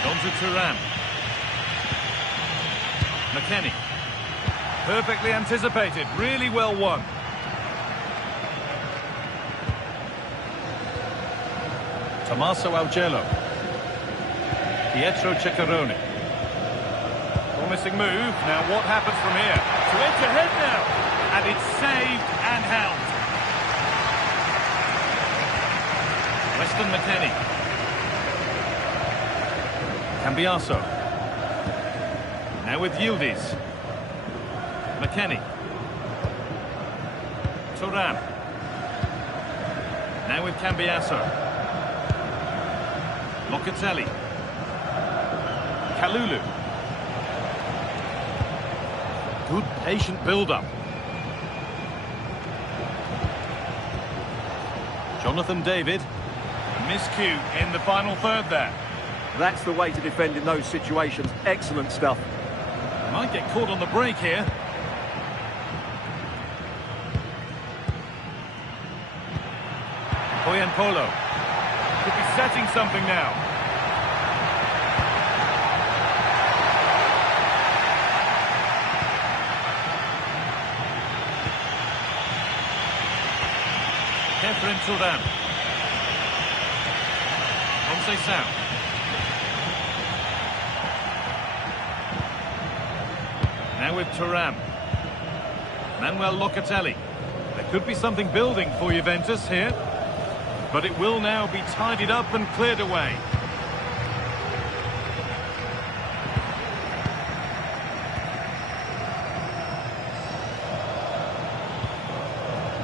On to Thuram. McKennie. Perfectly anticipated, really well won. Tommaso Augello. Pietro Ceccaroni. Promising move. Now what happens from here? To edge ahead now. And it's saved and held. Weston McKennie. Cambiasso. Now with Yildiz. McKennie. Thuram. Now with Cambiasso. Locatelli. Kalulu. Good patient build-up. Jonathan David. Miscue in the final third there. That's the way to defend in those situations. Excellent stuff. Might get caught on the break here. Polo could be setting something now. Kefren Turan. Conceição. Now with Turan. Manuel Locatelli. There could be something building for Juventus here. But it will now be tidied up and cleared away.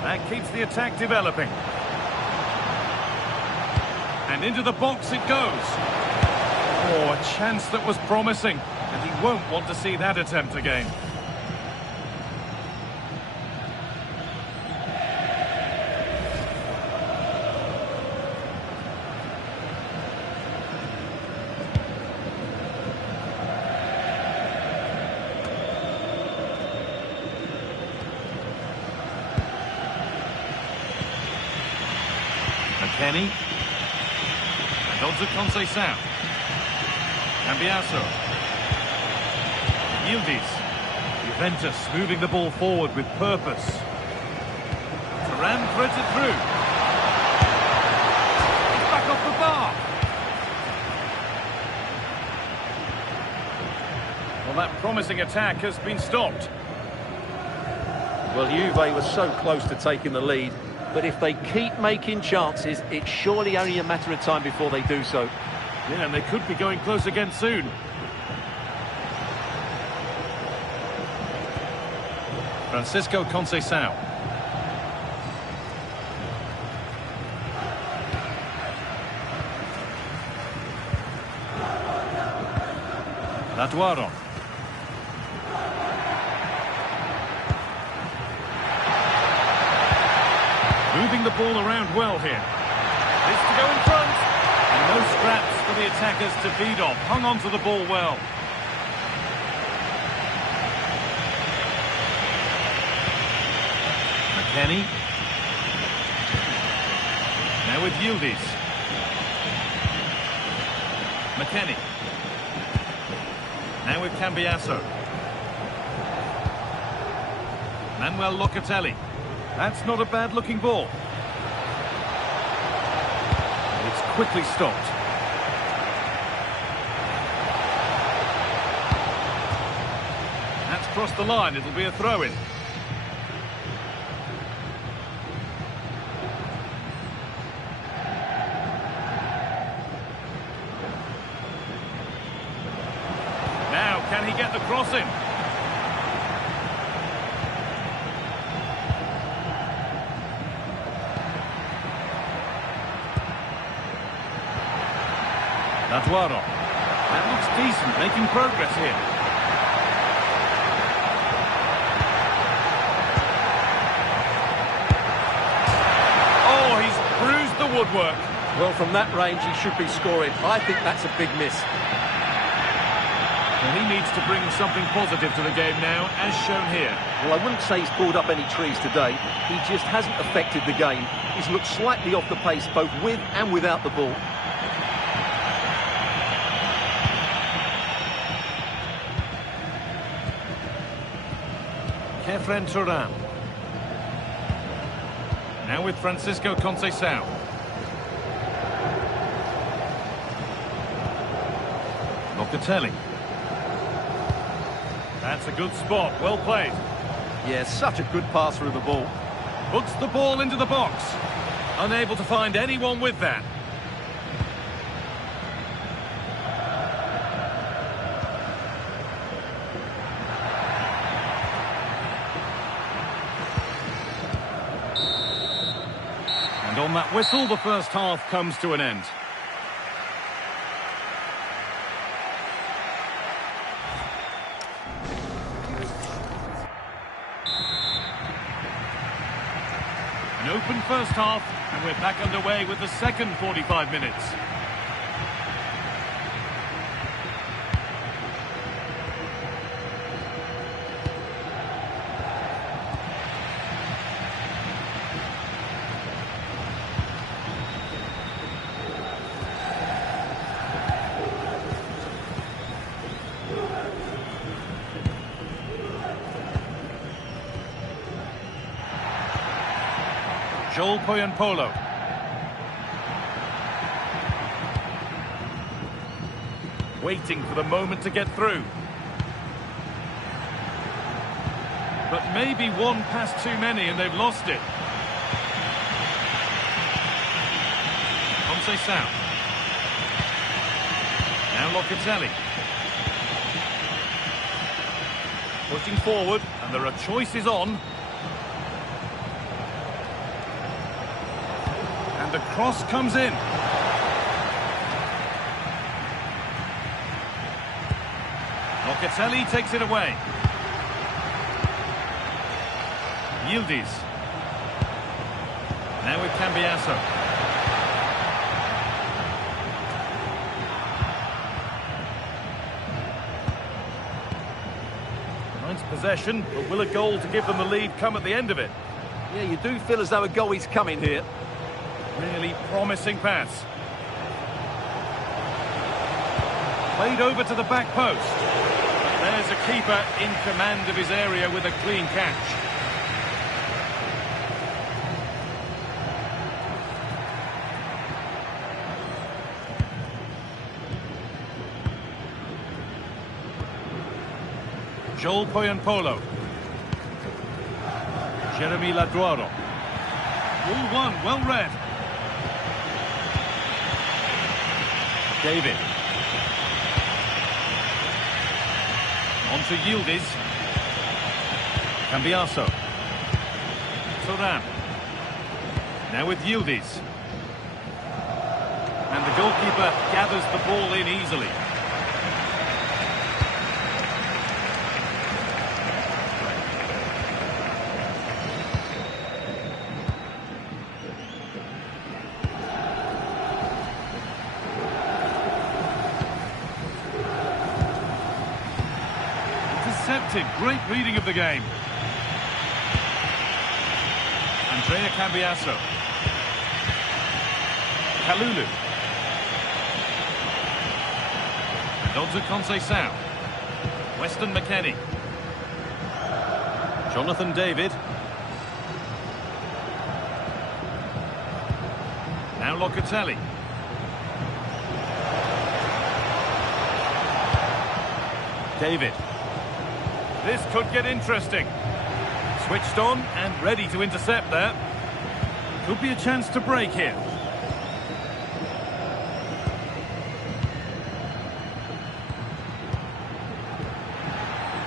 That keeps the attack developing. And into the box it goes. Oh, a chance that was promising. And he won't want to see that attempt again. Kenny. And on to Conceição. Cambiasso. Yildiz. Juventus moving the ball forward with purpose. Turan threads it through. He's back off the bar. Well, that promising attack has been stopped. Well, Juve was so close to taking the lead. But if they keep making chances, it's surely only a matter of time before they do so. Yeah, and they could be going close again soon. Francisco Conceição. Latuaro. Moving the ball around well here. This to go in front. And no scraps for the attackers to feed off. Hung on to the ball well. McKennie. Now with Yildiz. McKennie. Now with Cambiasso. Manuel Locatelli. That's not a bad-looking ball. It's quickly stopped. That's crossed the line. It'll be a throw-in. Now, can he get the cross in? Latuaro. That looks decent, making progress here. Oh, he's bruised the woodwork. Well, from that range, he should be scoring. I think that's a big miss. Well, he needs to bring something positive to the game now, as shown here. Well, I wouldn't say he's pulled up any trees today. He just hasn't affected the game. He's looked slightly off the pace, both with and without the ball. Kefren Turan. Now with Francisco Conceição. Locatelli. That's a good spot, well played. Yeah, such a good pass through the ball. Puts the ball into the box. Unable to find anyone with that. And on that whistle, the first half comes to an end. An open first half, and we're back underway with the second 45 minutes. Polo. Waiting for the moment to get through. But maybe one pass too many and they've lost it. Conceição. Now Locatelli. Pushing forward, and there are choices on. The cross comes in. Locatelli takes it away. Yildiz. Now with Cambiasso. Nice possession, but will a goal to give them the lead come at the end of it? Yeah, you do feel as though a goal is coming here. Really promising pass. Played over to the back post. But there's a keeper in command of his area with a clean catch. Polo. Jeremy Laduaro. All one, well read. David. On to Yildiz. Cambiasso. Thuram. Now with Yildiz. And the goalkeeper gathers the ball in easily. Great reading of the game. Andrea Cambiasso. Kalulu. And on to Conceição. Weston McKennie. Jonathan David. Now Locatelli. David. This could get interesting. Switched on and ready to intercept there. Could be a chance to break here.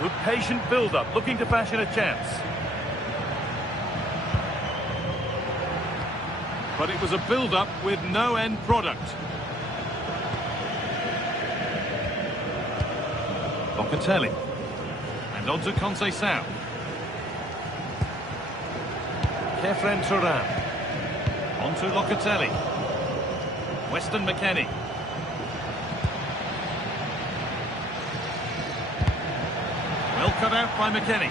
Good patient build-up, looking to fashion a chance. But it was a build-up with no end product. Locatelli. And on to Conceição. Kefren Thuram. On to Locatelli. Weston McKennie. Well cut out by McKennie.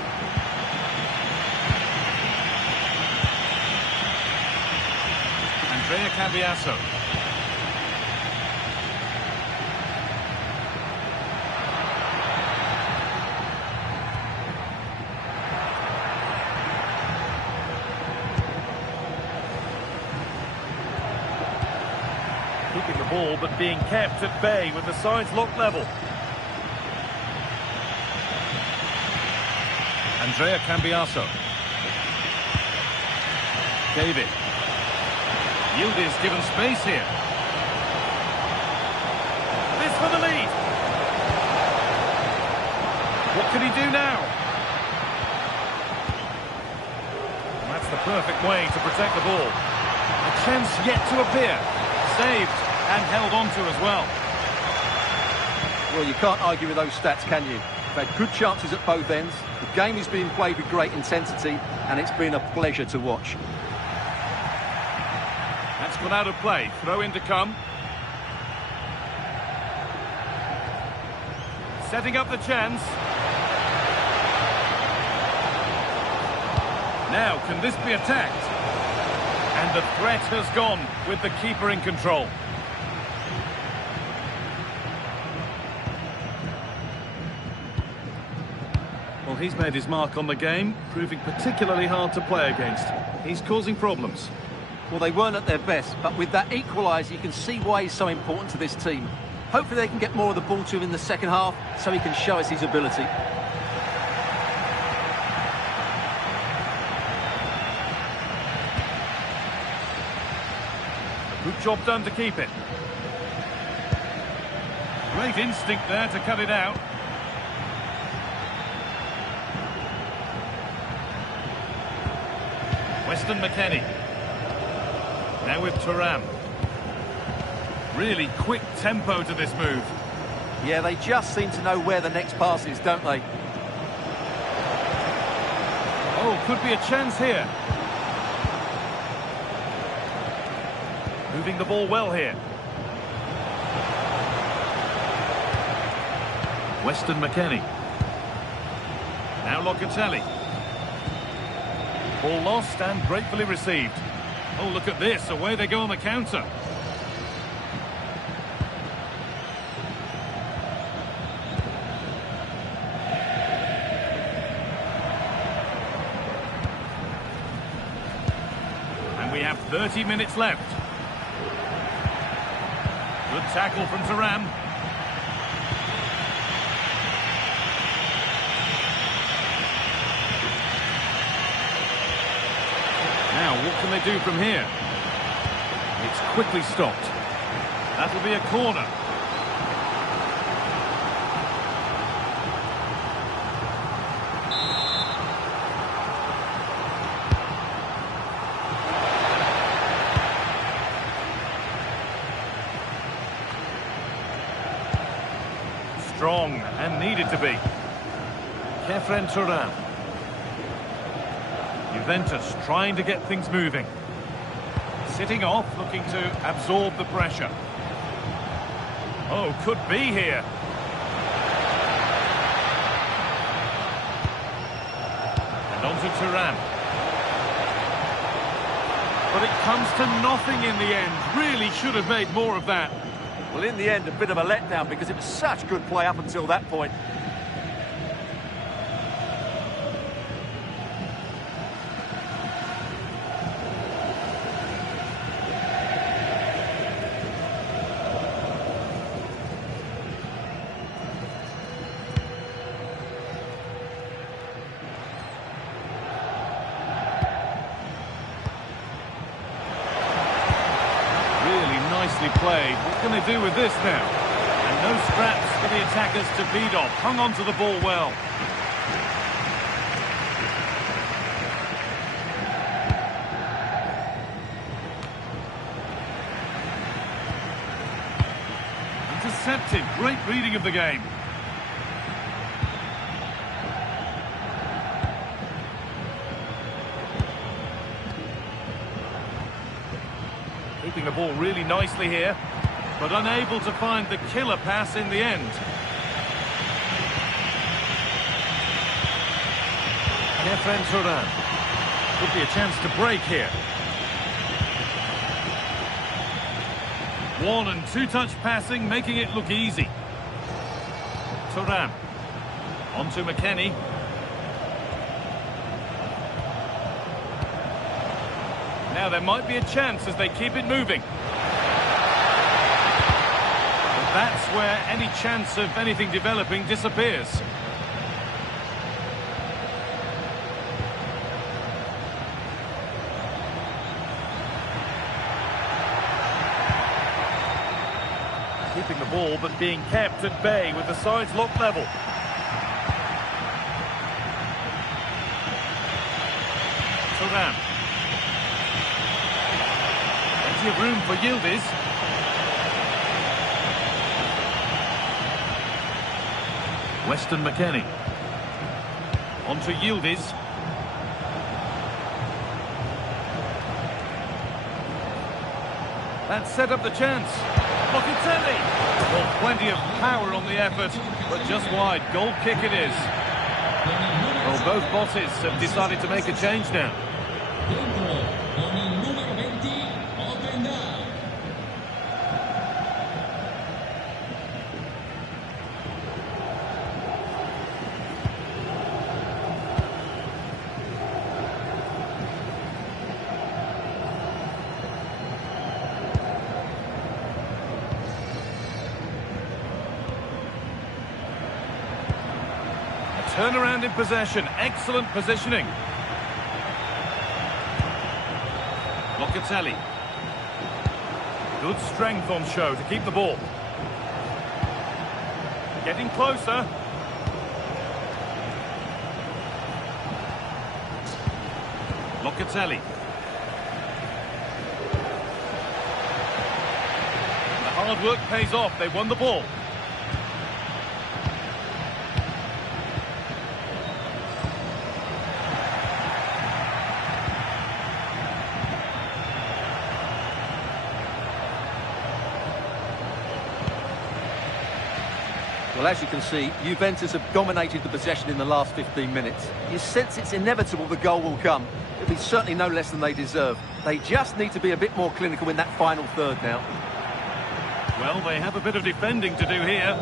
Andrea Cambiasso. Keeping the ball but being kept at bay with the sides locked level. Andrea Cambiasso. David. Yildiz given space here. This for the lead. What can he do now? That's the perfect way to protect the ball. A chance yet to appear. Saved and held on to as well. Well, you can't argue with those stats, can you? They've had good chances at both ends. The game is being played with great intensity, and it's been a pleasure to watch. That's gone out of play. Throw in to come. Setting up the chance. Now, can this be attacked? And the threat has gone with the keeper in control. Well, he's made his mark on the game, proving particularly hard to play against. He's causing problems. Well, they weren't at their best, but with that equaliser, you can see why he's so important to this team. Hopefully they can get more of the ball to him in the second half, so he can show us his ability. Good job done to keep it. Great instinct there to cut it out. Weston McKennie. Now with Thuram. Really quick tempo to this move. Yeah, they just seem to know where the next pass is, don't they? Oh, could be a chance here. Moving the ball well here. Weston McKennie. Now Locatelli. Ball lost and gratefully received. Oh, look at this. Away they go on the counter. And we have 30 minutes left. Good tackle from Thuram. Now, what can they do from here? It's quickly stopped. That'll be a corner. Strong and needed to be. Kefren Thuram. Juventus trying to get things moving. Sitting off, looking to absorb the pressure. Oh, could be here. And on to Thuram. But it comes to nothing in the end. Really should have made more of that. Well, in the end, a bit of a letdown because it was such good play up until that point. Nicely played. What can they do with this now? And no scraps for the attackers to beat off. Hung on to the ball well. Intercepted. Great reading of the game. Keeping the ball really nicely here, but unable to find the killer pass in the end. Kefren Thuram. Could be a chance to break here. One and two touch passing, making it look easy. Thuram. On to McKennie. Now there might be a chance as they keep it moving. But that's where any chance of anything developing disappears. Keeping the ball but being kept at bay with the sides locked level. Thuram. Plenty of room for Yildiz. Weston McKennie. On to Yildiz. That set up the chance. Locatelli. Well, plenty of power on the effort, but just wide. Goal kick it is. Well, both bosses have decided to make a change now. Turnaround in possession, excellent positioning. Locatelli. Good strength on show to keep the ball. Getting closer. Locatelli. The hard work pays off, they won the ball. Well, as you can see, Juventus have dominated the possession in the last 15 minutes. You sense it's inevitable the goal will come. It'll be certainly no less than they deserve. They just need to be a bit more clinical in that final third now. Well, they have a bit of defending to do here.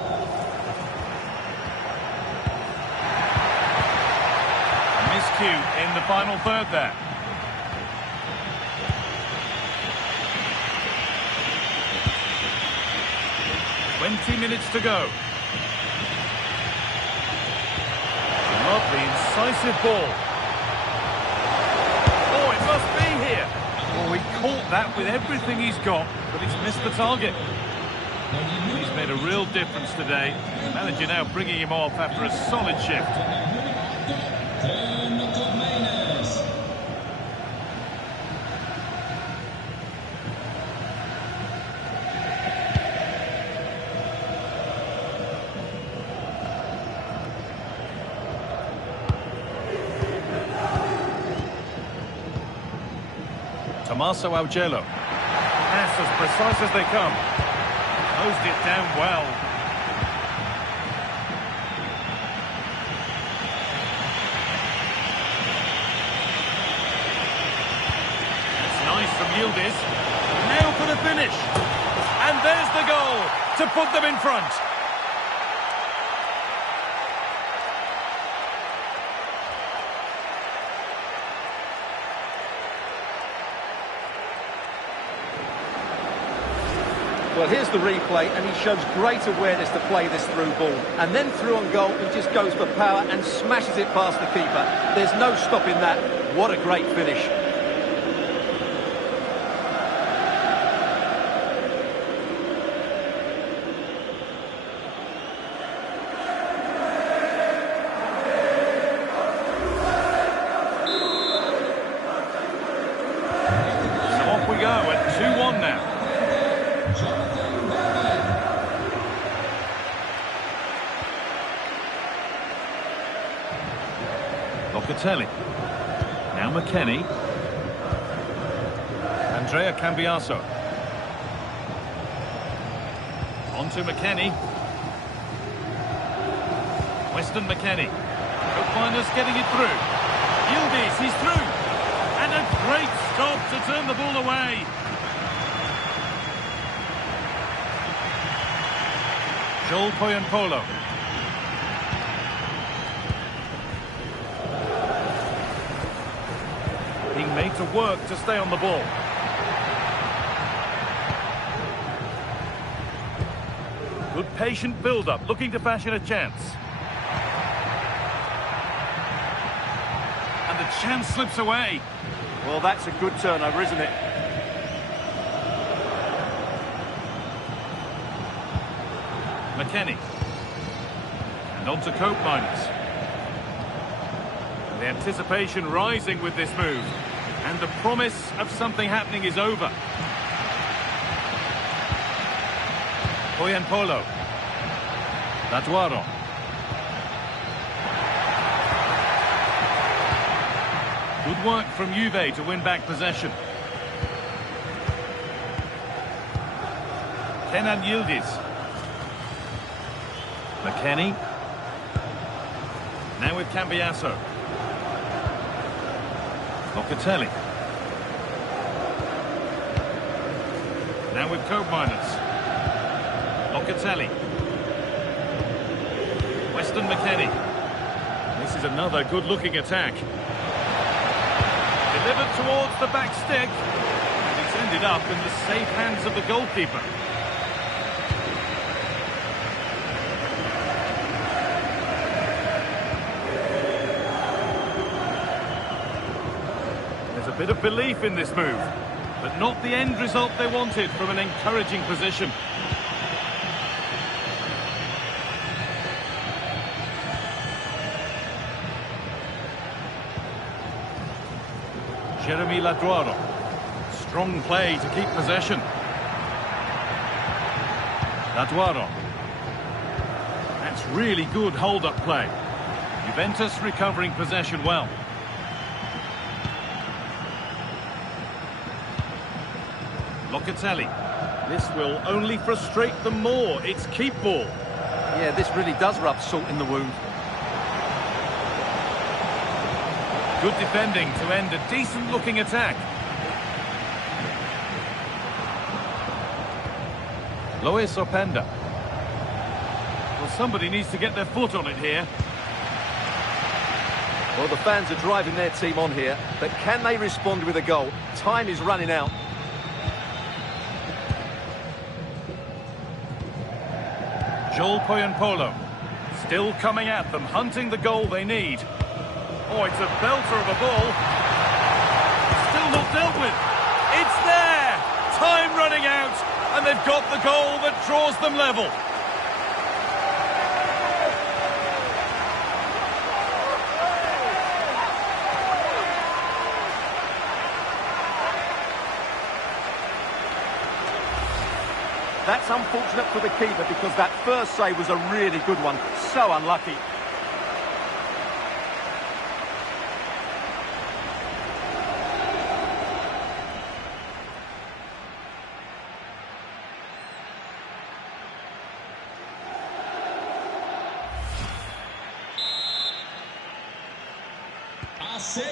Miscue in the final third there. "20 minutes to go. Lovely, incisive ball. Oh, it must be here. Oh, he caught that with everything he's got, but he's missed the target. He's made a real difference today. The manager now bringing him off after a solid shift. Tommaso Augello. Pass as precise as they come. Closed it down well. It's nice from Yildiz. Now for the finish. And there's the goal to put them in front. Well, here's the replay, and he shows great awareness to play this through ball. And then through on goal, he just goes for power and smashes it past the keeper. There's no stopping that. What a great finish. So off we go at 2-1 now. Locatelli. Now McKennie. Andrea Cambiaso. On to McKennie. Weston McKennie. Minus getting it through. Yildiz, he's through. And a great stop to turn the ball away. Joel Poyenpolo. Being made to work to stay on the ball. Good patient build-up, looking to fashion a chance. And the chance slips away. Well, that's a good turnover, isn't it? McKennie. And on to Cope Miners. The anticipation rising with this move. And the promise of something happening is over. Polo. Laduaro. Good work from Juve to win back possession. Kenan Yildiz. McKennie. Now with Cambiasso. Locatelli. Now with Koopmeiners. Locatelli. Weston McKennie. This is another good-looking attack. Delivered towards the back stick. And it's ended up in the safe hands of the goalkeeper. There's a bit of belief in this move, but not the end result they wanted from an encouraging position. Jeremy Laduaro. Strong play to keep possession. Laduaro. That's really good hold-up play. Juventus recovering possession well. Locatelli. This will only frustrate them more. It's keep ball. Yeah, this really does rub salt in the wound. Good defending to end a decent-looking attack. Lois Openda. Well, somebody needs to get their foot on it here. Well, the fans are driving their team on here, but can they respond with a goal? Time is running out. Joel Polo. Still coming at them, hunting the goal they need. Oh, it's a belter of a ball. Still not dealt with. It's there! Time running out, and they've got the goal that draws them level. That's unfortunate for the keeper because that first save was a really good one. So unlucky.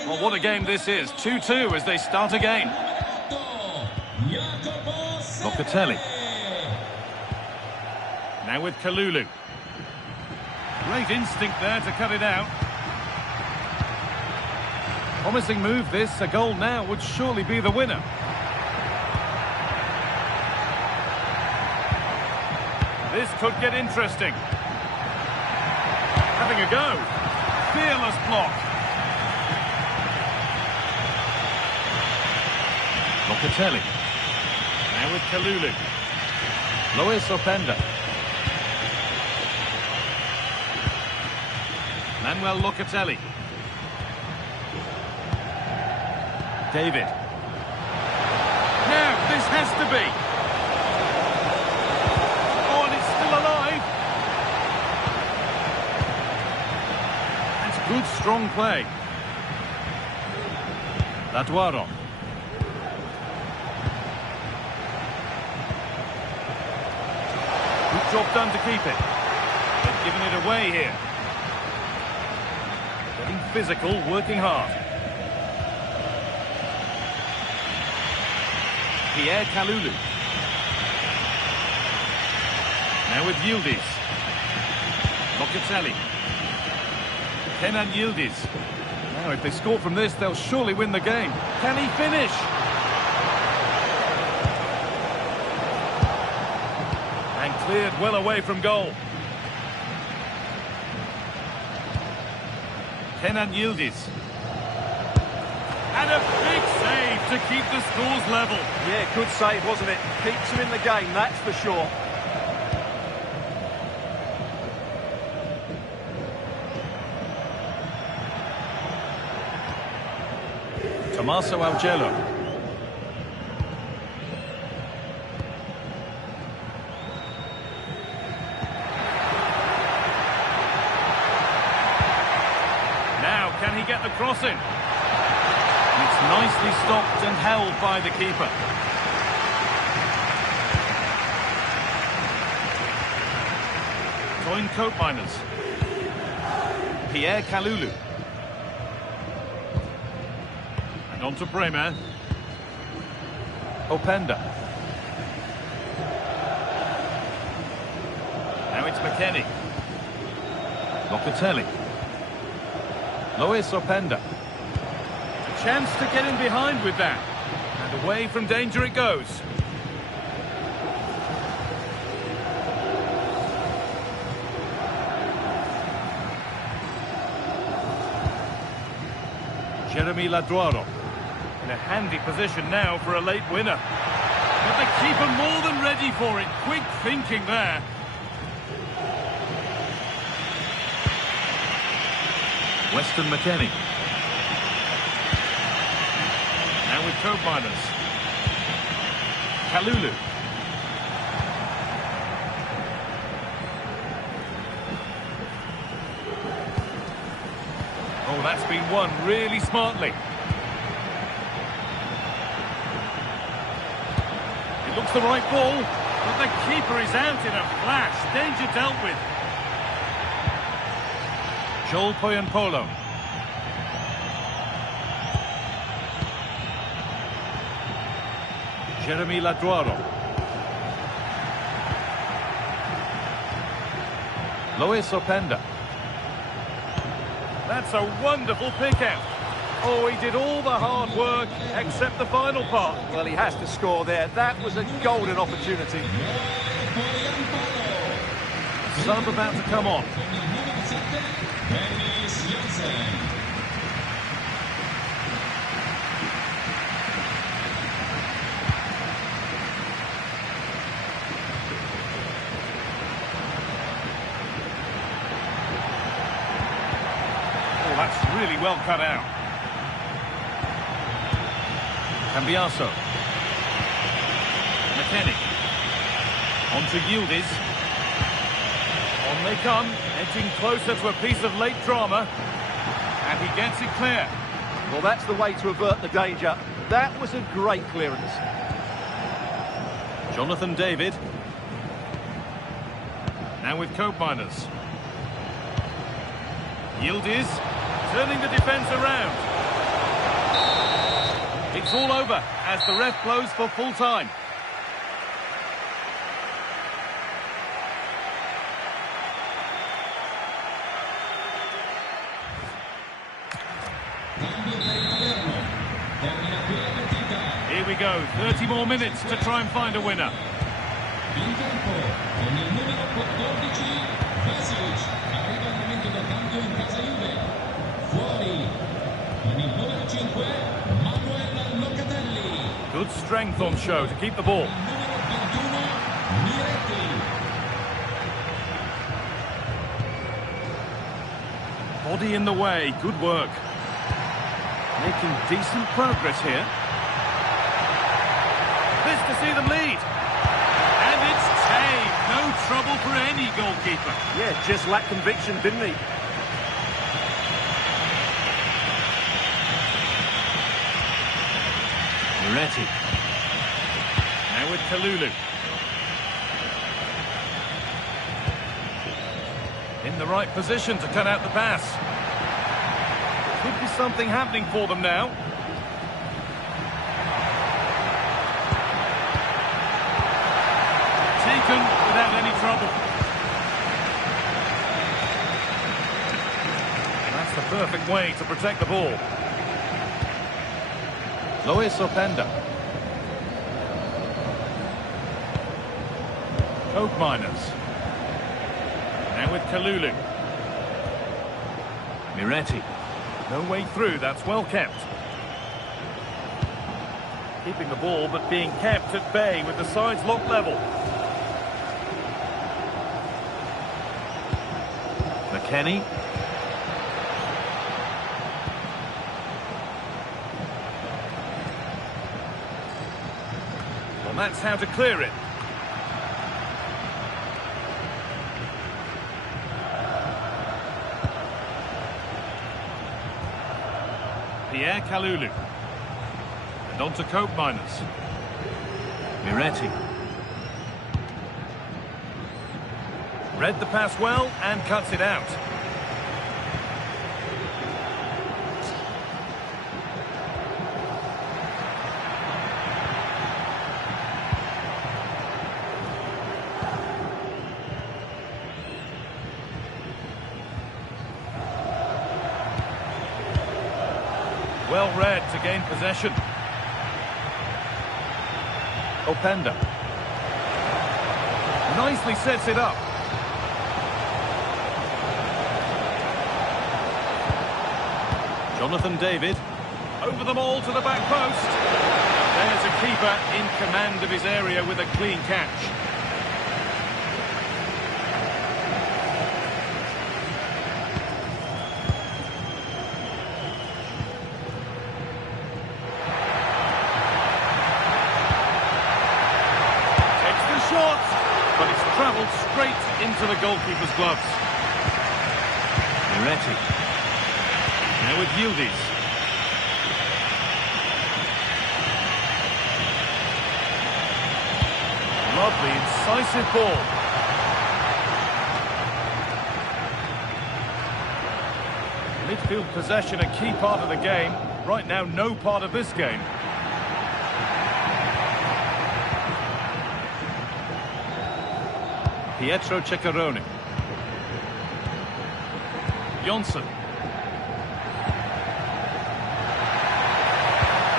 Well, what a game this is. 2-2 as they start again. Locatelli. Now with Kalulu. Great instinct there to cut it out. Promising move this. A goal now would surely be the winner. This could get interesting. Having a go. Fearless block. Locatelli. Now with Kalulu. Lois Openda. Manuel Locatelli. David. Now, this has to be. Oh, and it's still alive. That's good, strong play. Laduaro. Good job done to keep it. They've given it away here. Getting physical, working hard. Pierre Kalulu. Now with Yildiz. Locatelli. Kenan Yildiz. Now if they score from this, they'll surely win the game. Can he finish? And cleared well away from goal. Kenan Yildiz. And a big save to keep the scores level. Yeah, good save, wasn't it? Keeps them in the game, that's for sure. Tommaso Augello. Can he get the cross in? It's nicely stopped and held by the keeper. Toyn Koopmeiners. Pierre Kalulu. And on to Bremer. Openda. Now it's McKennie. Locatelli. Lois Openda. A chance to get in behind with that. And away from danger it goes. Jeremy Laduaro. In a handy position now for a late winner. But the keeper more than ready for it. Quick thinking there. Weston McKennie. Now with Koopmeiners. Kalulu. Oh, that's been won really smartly. It looks the right ball, but the keeper is out in a flash. Danger dealt with. Joel Poyenpolo. Jeremy Laduaro. Lois Openda. That's a wonderful pick-out. Oh, he did all the hard work, except the final part. Well, he has to score there. That was a golden opportunity. Sub about to come on. Oh, that's really well cut out. Cambiaso. McKennie. On to Yildiz. On they come, edging closer to a piece of late drama. And he gets it clear. Well, that's the way to avert the danger. That was a great clearance. Jonathan David. Now with Koopmeiners. Yildiz, turning the defence around. It's all over as the ref blows for full time. Here we go, 30 more minutes to try and find a winner. In campo, con il numero 14, Vasic, arriva il momento del cambio in casa Juve. Fuori, con il numero 5, Manuel Locatelli. Good strength on show to keep the ball. Numero 21, Miretti. Body in the way, good work. Making decent progress here. This to see them lead. And it's tame. No trouble for any goalkeeper. Yeah, just lacked conviction, didn't he? Miretti. Now with Kalulu. In the right position to cut out the pass. Could be something happening for them now. Taken without any trouble. That's the perfect way to protect the ball. Lois Openda. Koopmeiners. Now with Kalulu. Miretti. No way through, that's well kept. Keeping the ball, but being kept at bay with the sides locked level. McKennie. Well, that's how to clear it. Pierre Kalulu. And on to Cope Miners. Miretti. Read the pass well and cuts it out. Well read to gain possession. Openda. Nicely sets it up. Jonathan David. Over them all to the back post. There's a keeper in command of his area with a clean catch. But it's travelled straight into the goalkeeper's gloves. Miretti. Now with Yildiz. Lovely, incisive ball. Midfield possession a key part of the game. Right now, no part of this game. Pietro Ceccarone. Jonsson.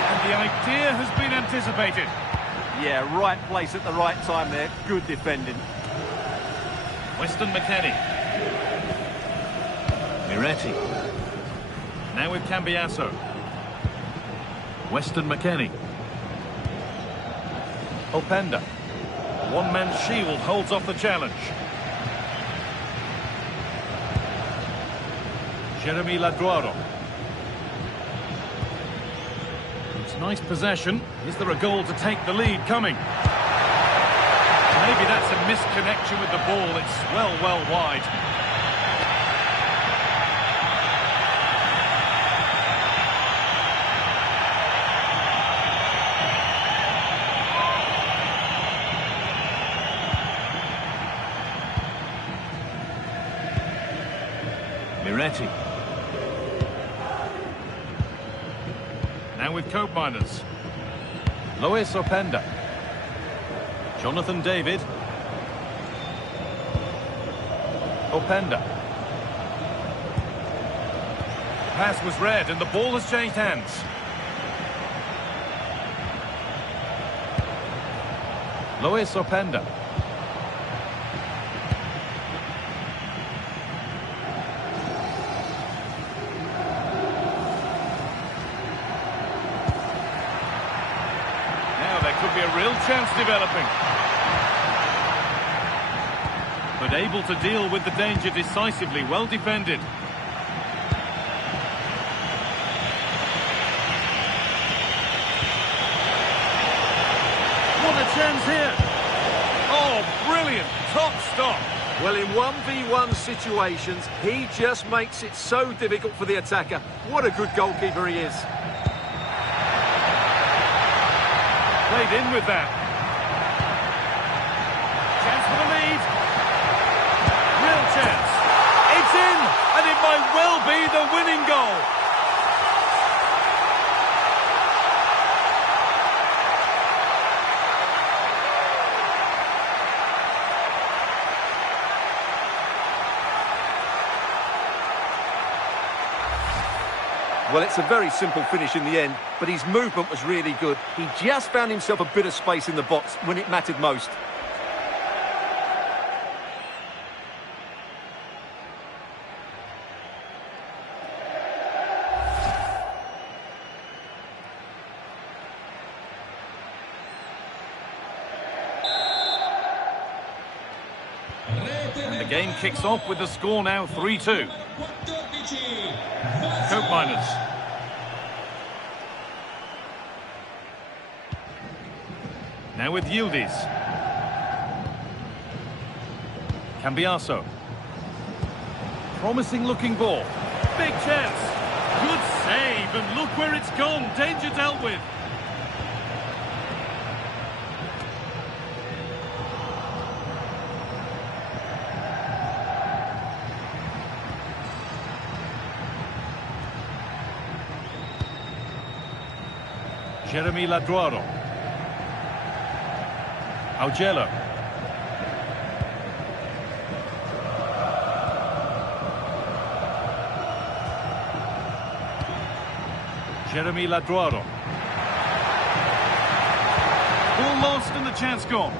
And the idea has been anticipated. Yeah, right place at the right time there. Good defending. Weston McKennie. Miretti. Now with Cambiasso. Weston McKennie. Openda. One-man shield holds off the challenge. Jeremy Laguaro. It's nice possession. Is there a goal to take the lead coming? Maybe that's a misconnection with the ball. It's well wide. Miretti. Now with Cope Miners. Lois Openda. Jonathan David. Openda. Pass was read and the ball has changed hands. Lois Openda. Could be a real chance developing. But able to deal with the danger decisively, well defended. What a chance here. Oh, brilliant. Top stop. Well, in 1v1 situations, he just makes it so difficult for the attacker. What a good goalkeeper he is. Played in with that. Chance for the lead. Real chance. It's in, and it might well be the winning goal. Well, it's a very simple finish in the end, but his movement was really good. He just found himself a bit of space in the box when it mattered most. And the game kicks off with the score now 3-2. Cope Miners. Now with Yildiz. Cambiasso. Promising looking ball. Big chance. Good save. And look where it's gone. Danger dealt with. Jeremy Laduaro. Augello. Jeremy Laduaro. Ball lost and the chance gone.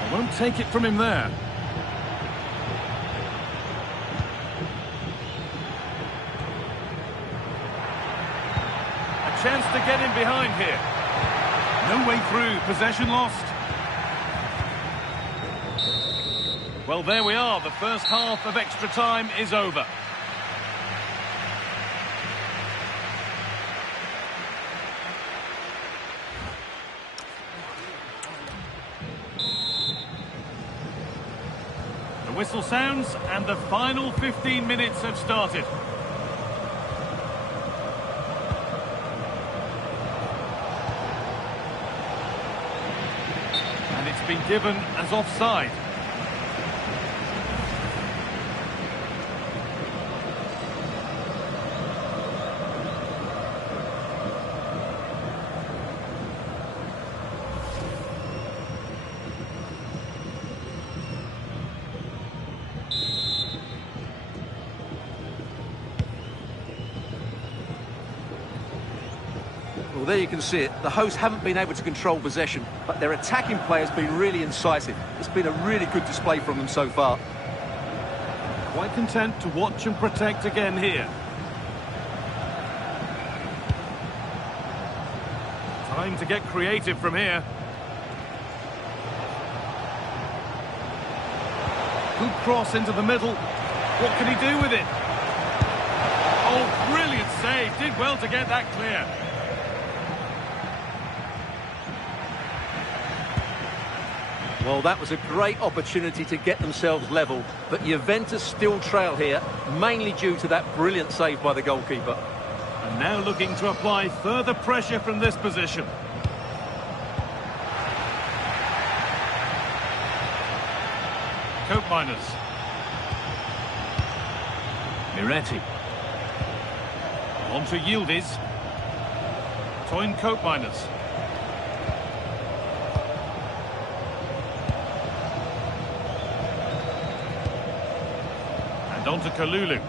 I won't take it from him there. A chance to get in behind here. No way through, possession lost. Well, there we are. The first half of extra time is over. The whistle sounds and the final 15 minutes have started. And it's been given as offside. Well, there you can see it. The hosts haven't been able to control possession, but their attacking play has been really incisive. It's been a really good display from them so far. Quite content to watch and protect again here. Time to get creative from here. Good cross into the middle. What can he do with it? Oh, brilliant save. Did well to get that clear. Well, that was a great opportunity to get themselves level, but Juventus still trail here, mainly due to that brilliant save by the goalkeeper. And now looking to apply further pressure from this position. Cope Miners. Miretti. On to Yildiz. Toyn Cope Miners. And on to Kalulu.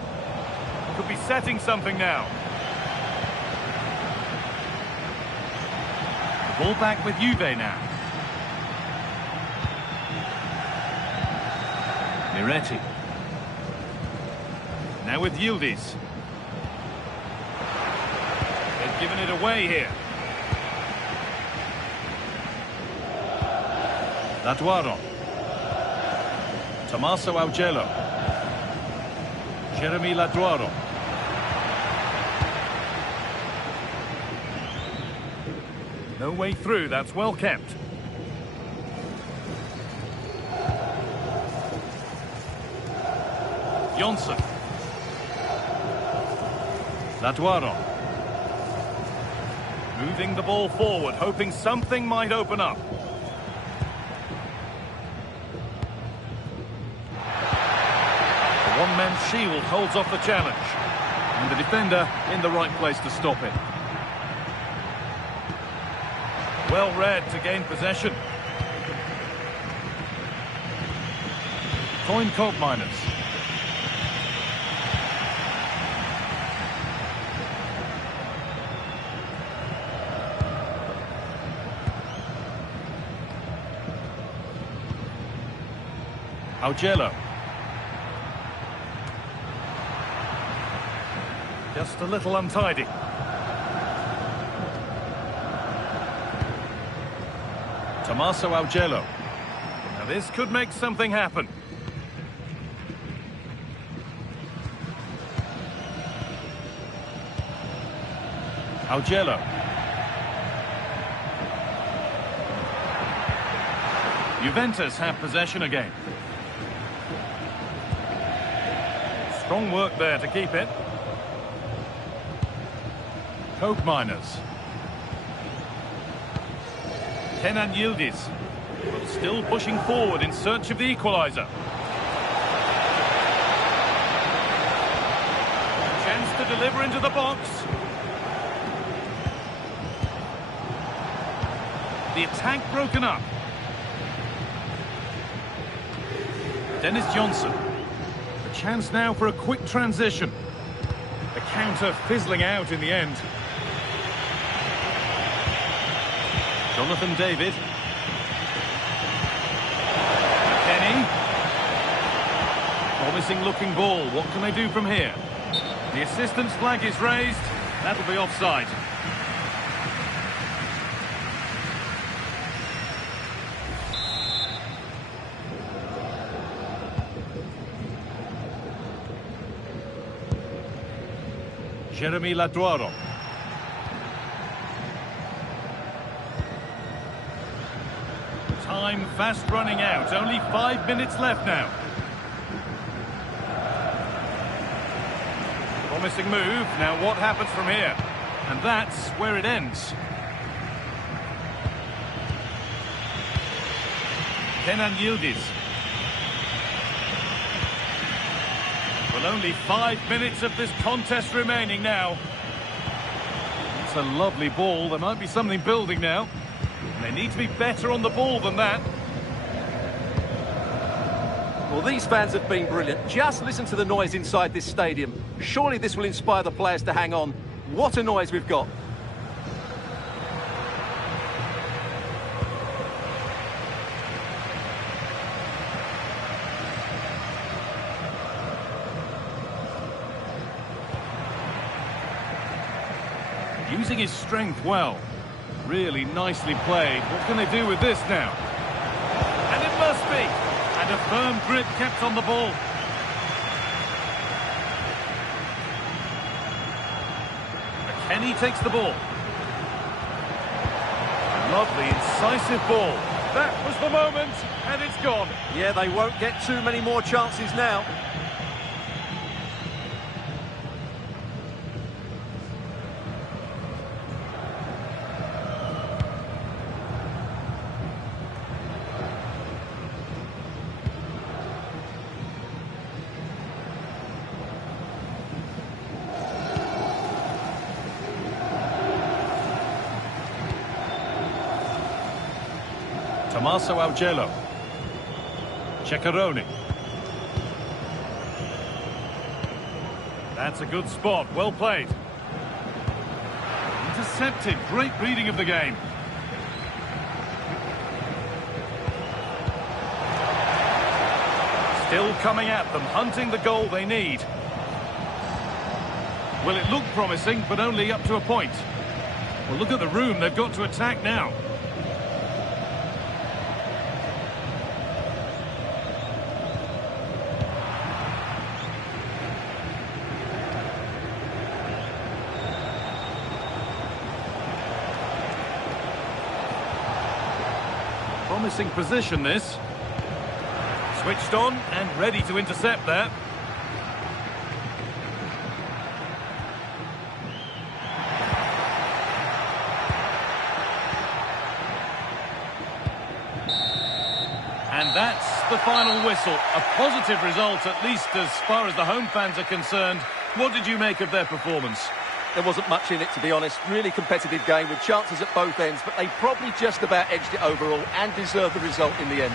Could be setting something now. Ball back with Juve now. Miretti. Now with Yildiz. They've given it away here. Laduaro. Tommaso Augello. Jeremy Laduaro. No way through, that's well kept. Johnson. Laduaro. Moving the ball forward, hoping something might open up. The one-man shield holds off the challenge. And the defender in the right place to stop it. Well read to gain possession. Toyn Cope Miners. Augello. Just a little untidy. Tommaso Augello. Now this could make something happen. Augello. Juventus have possession again. Strong work there to keep it. Coke Miners. Kenan Yildiz. But still pushing forward in search of the equaliser. Chance to deliver into the box. The attack broken up. Dennis Johnson. A chance now for a quick transition. The counter fizzling out in the end. Jonathan David. Kenny. Promising looking ball. What can they do from here? The assistant's flag is raised. That'll be offside. Jeremy Laduaro. Time fast running out. Only 5 minutes left now. Promising move. Now what happens from here? And that's where it ends. Kenan Yildiz. Well, only 5 minutes of this contest remaining now. It's a lovely ball. There might be something building now. They need to be better on the ball than that. Well, these fans have been brilliant. Just listen to the noise inside this stadium. Surely this will inspire the players to hang on. What a noise we've got. Using his strength well. Really nicely played. What can they do with this now? And it must be. And a firm grip kept on the ball. Kenny takes the ball. Lovely, incisive ball. That was the moment, and it's gone. Yeah, they won't get too many more chances now. Tommaso Augello. Ceccaroni. That's a good spot. Well played. Intercepted. Great reading of the game. Still coming at them, hunting the goal they need. Well, it looked promising, but only up to a point. Well, look at the room they've got to attack now. Promising position, this. Switched on and ready to intercept there. And that's the final whistle. A positive result, at least as far as the home fans are concerned. What did you make of their performance? There wasn't much in it, to be honest. Really competitive game with chances at both ends, but they probably just about edged it overall and deserved the result in the end.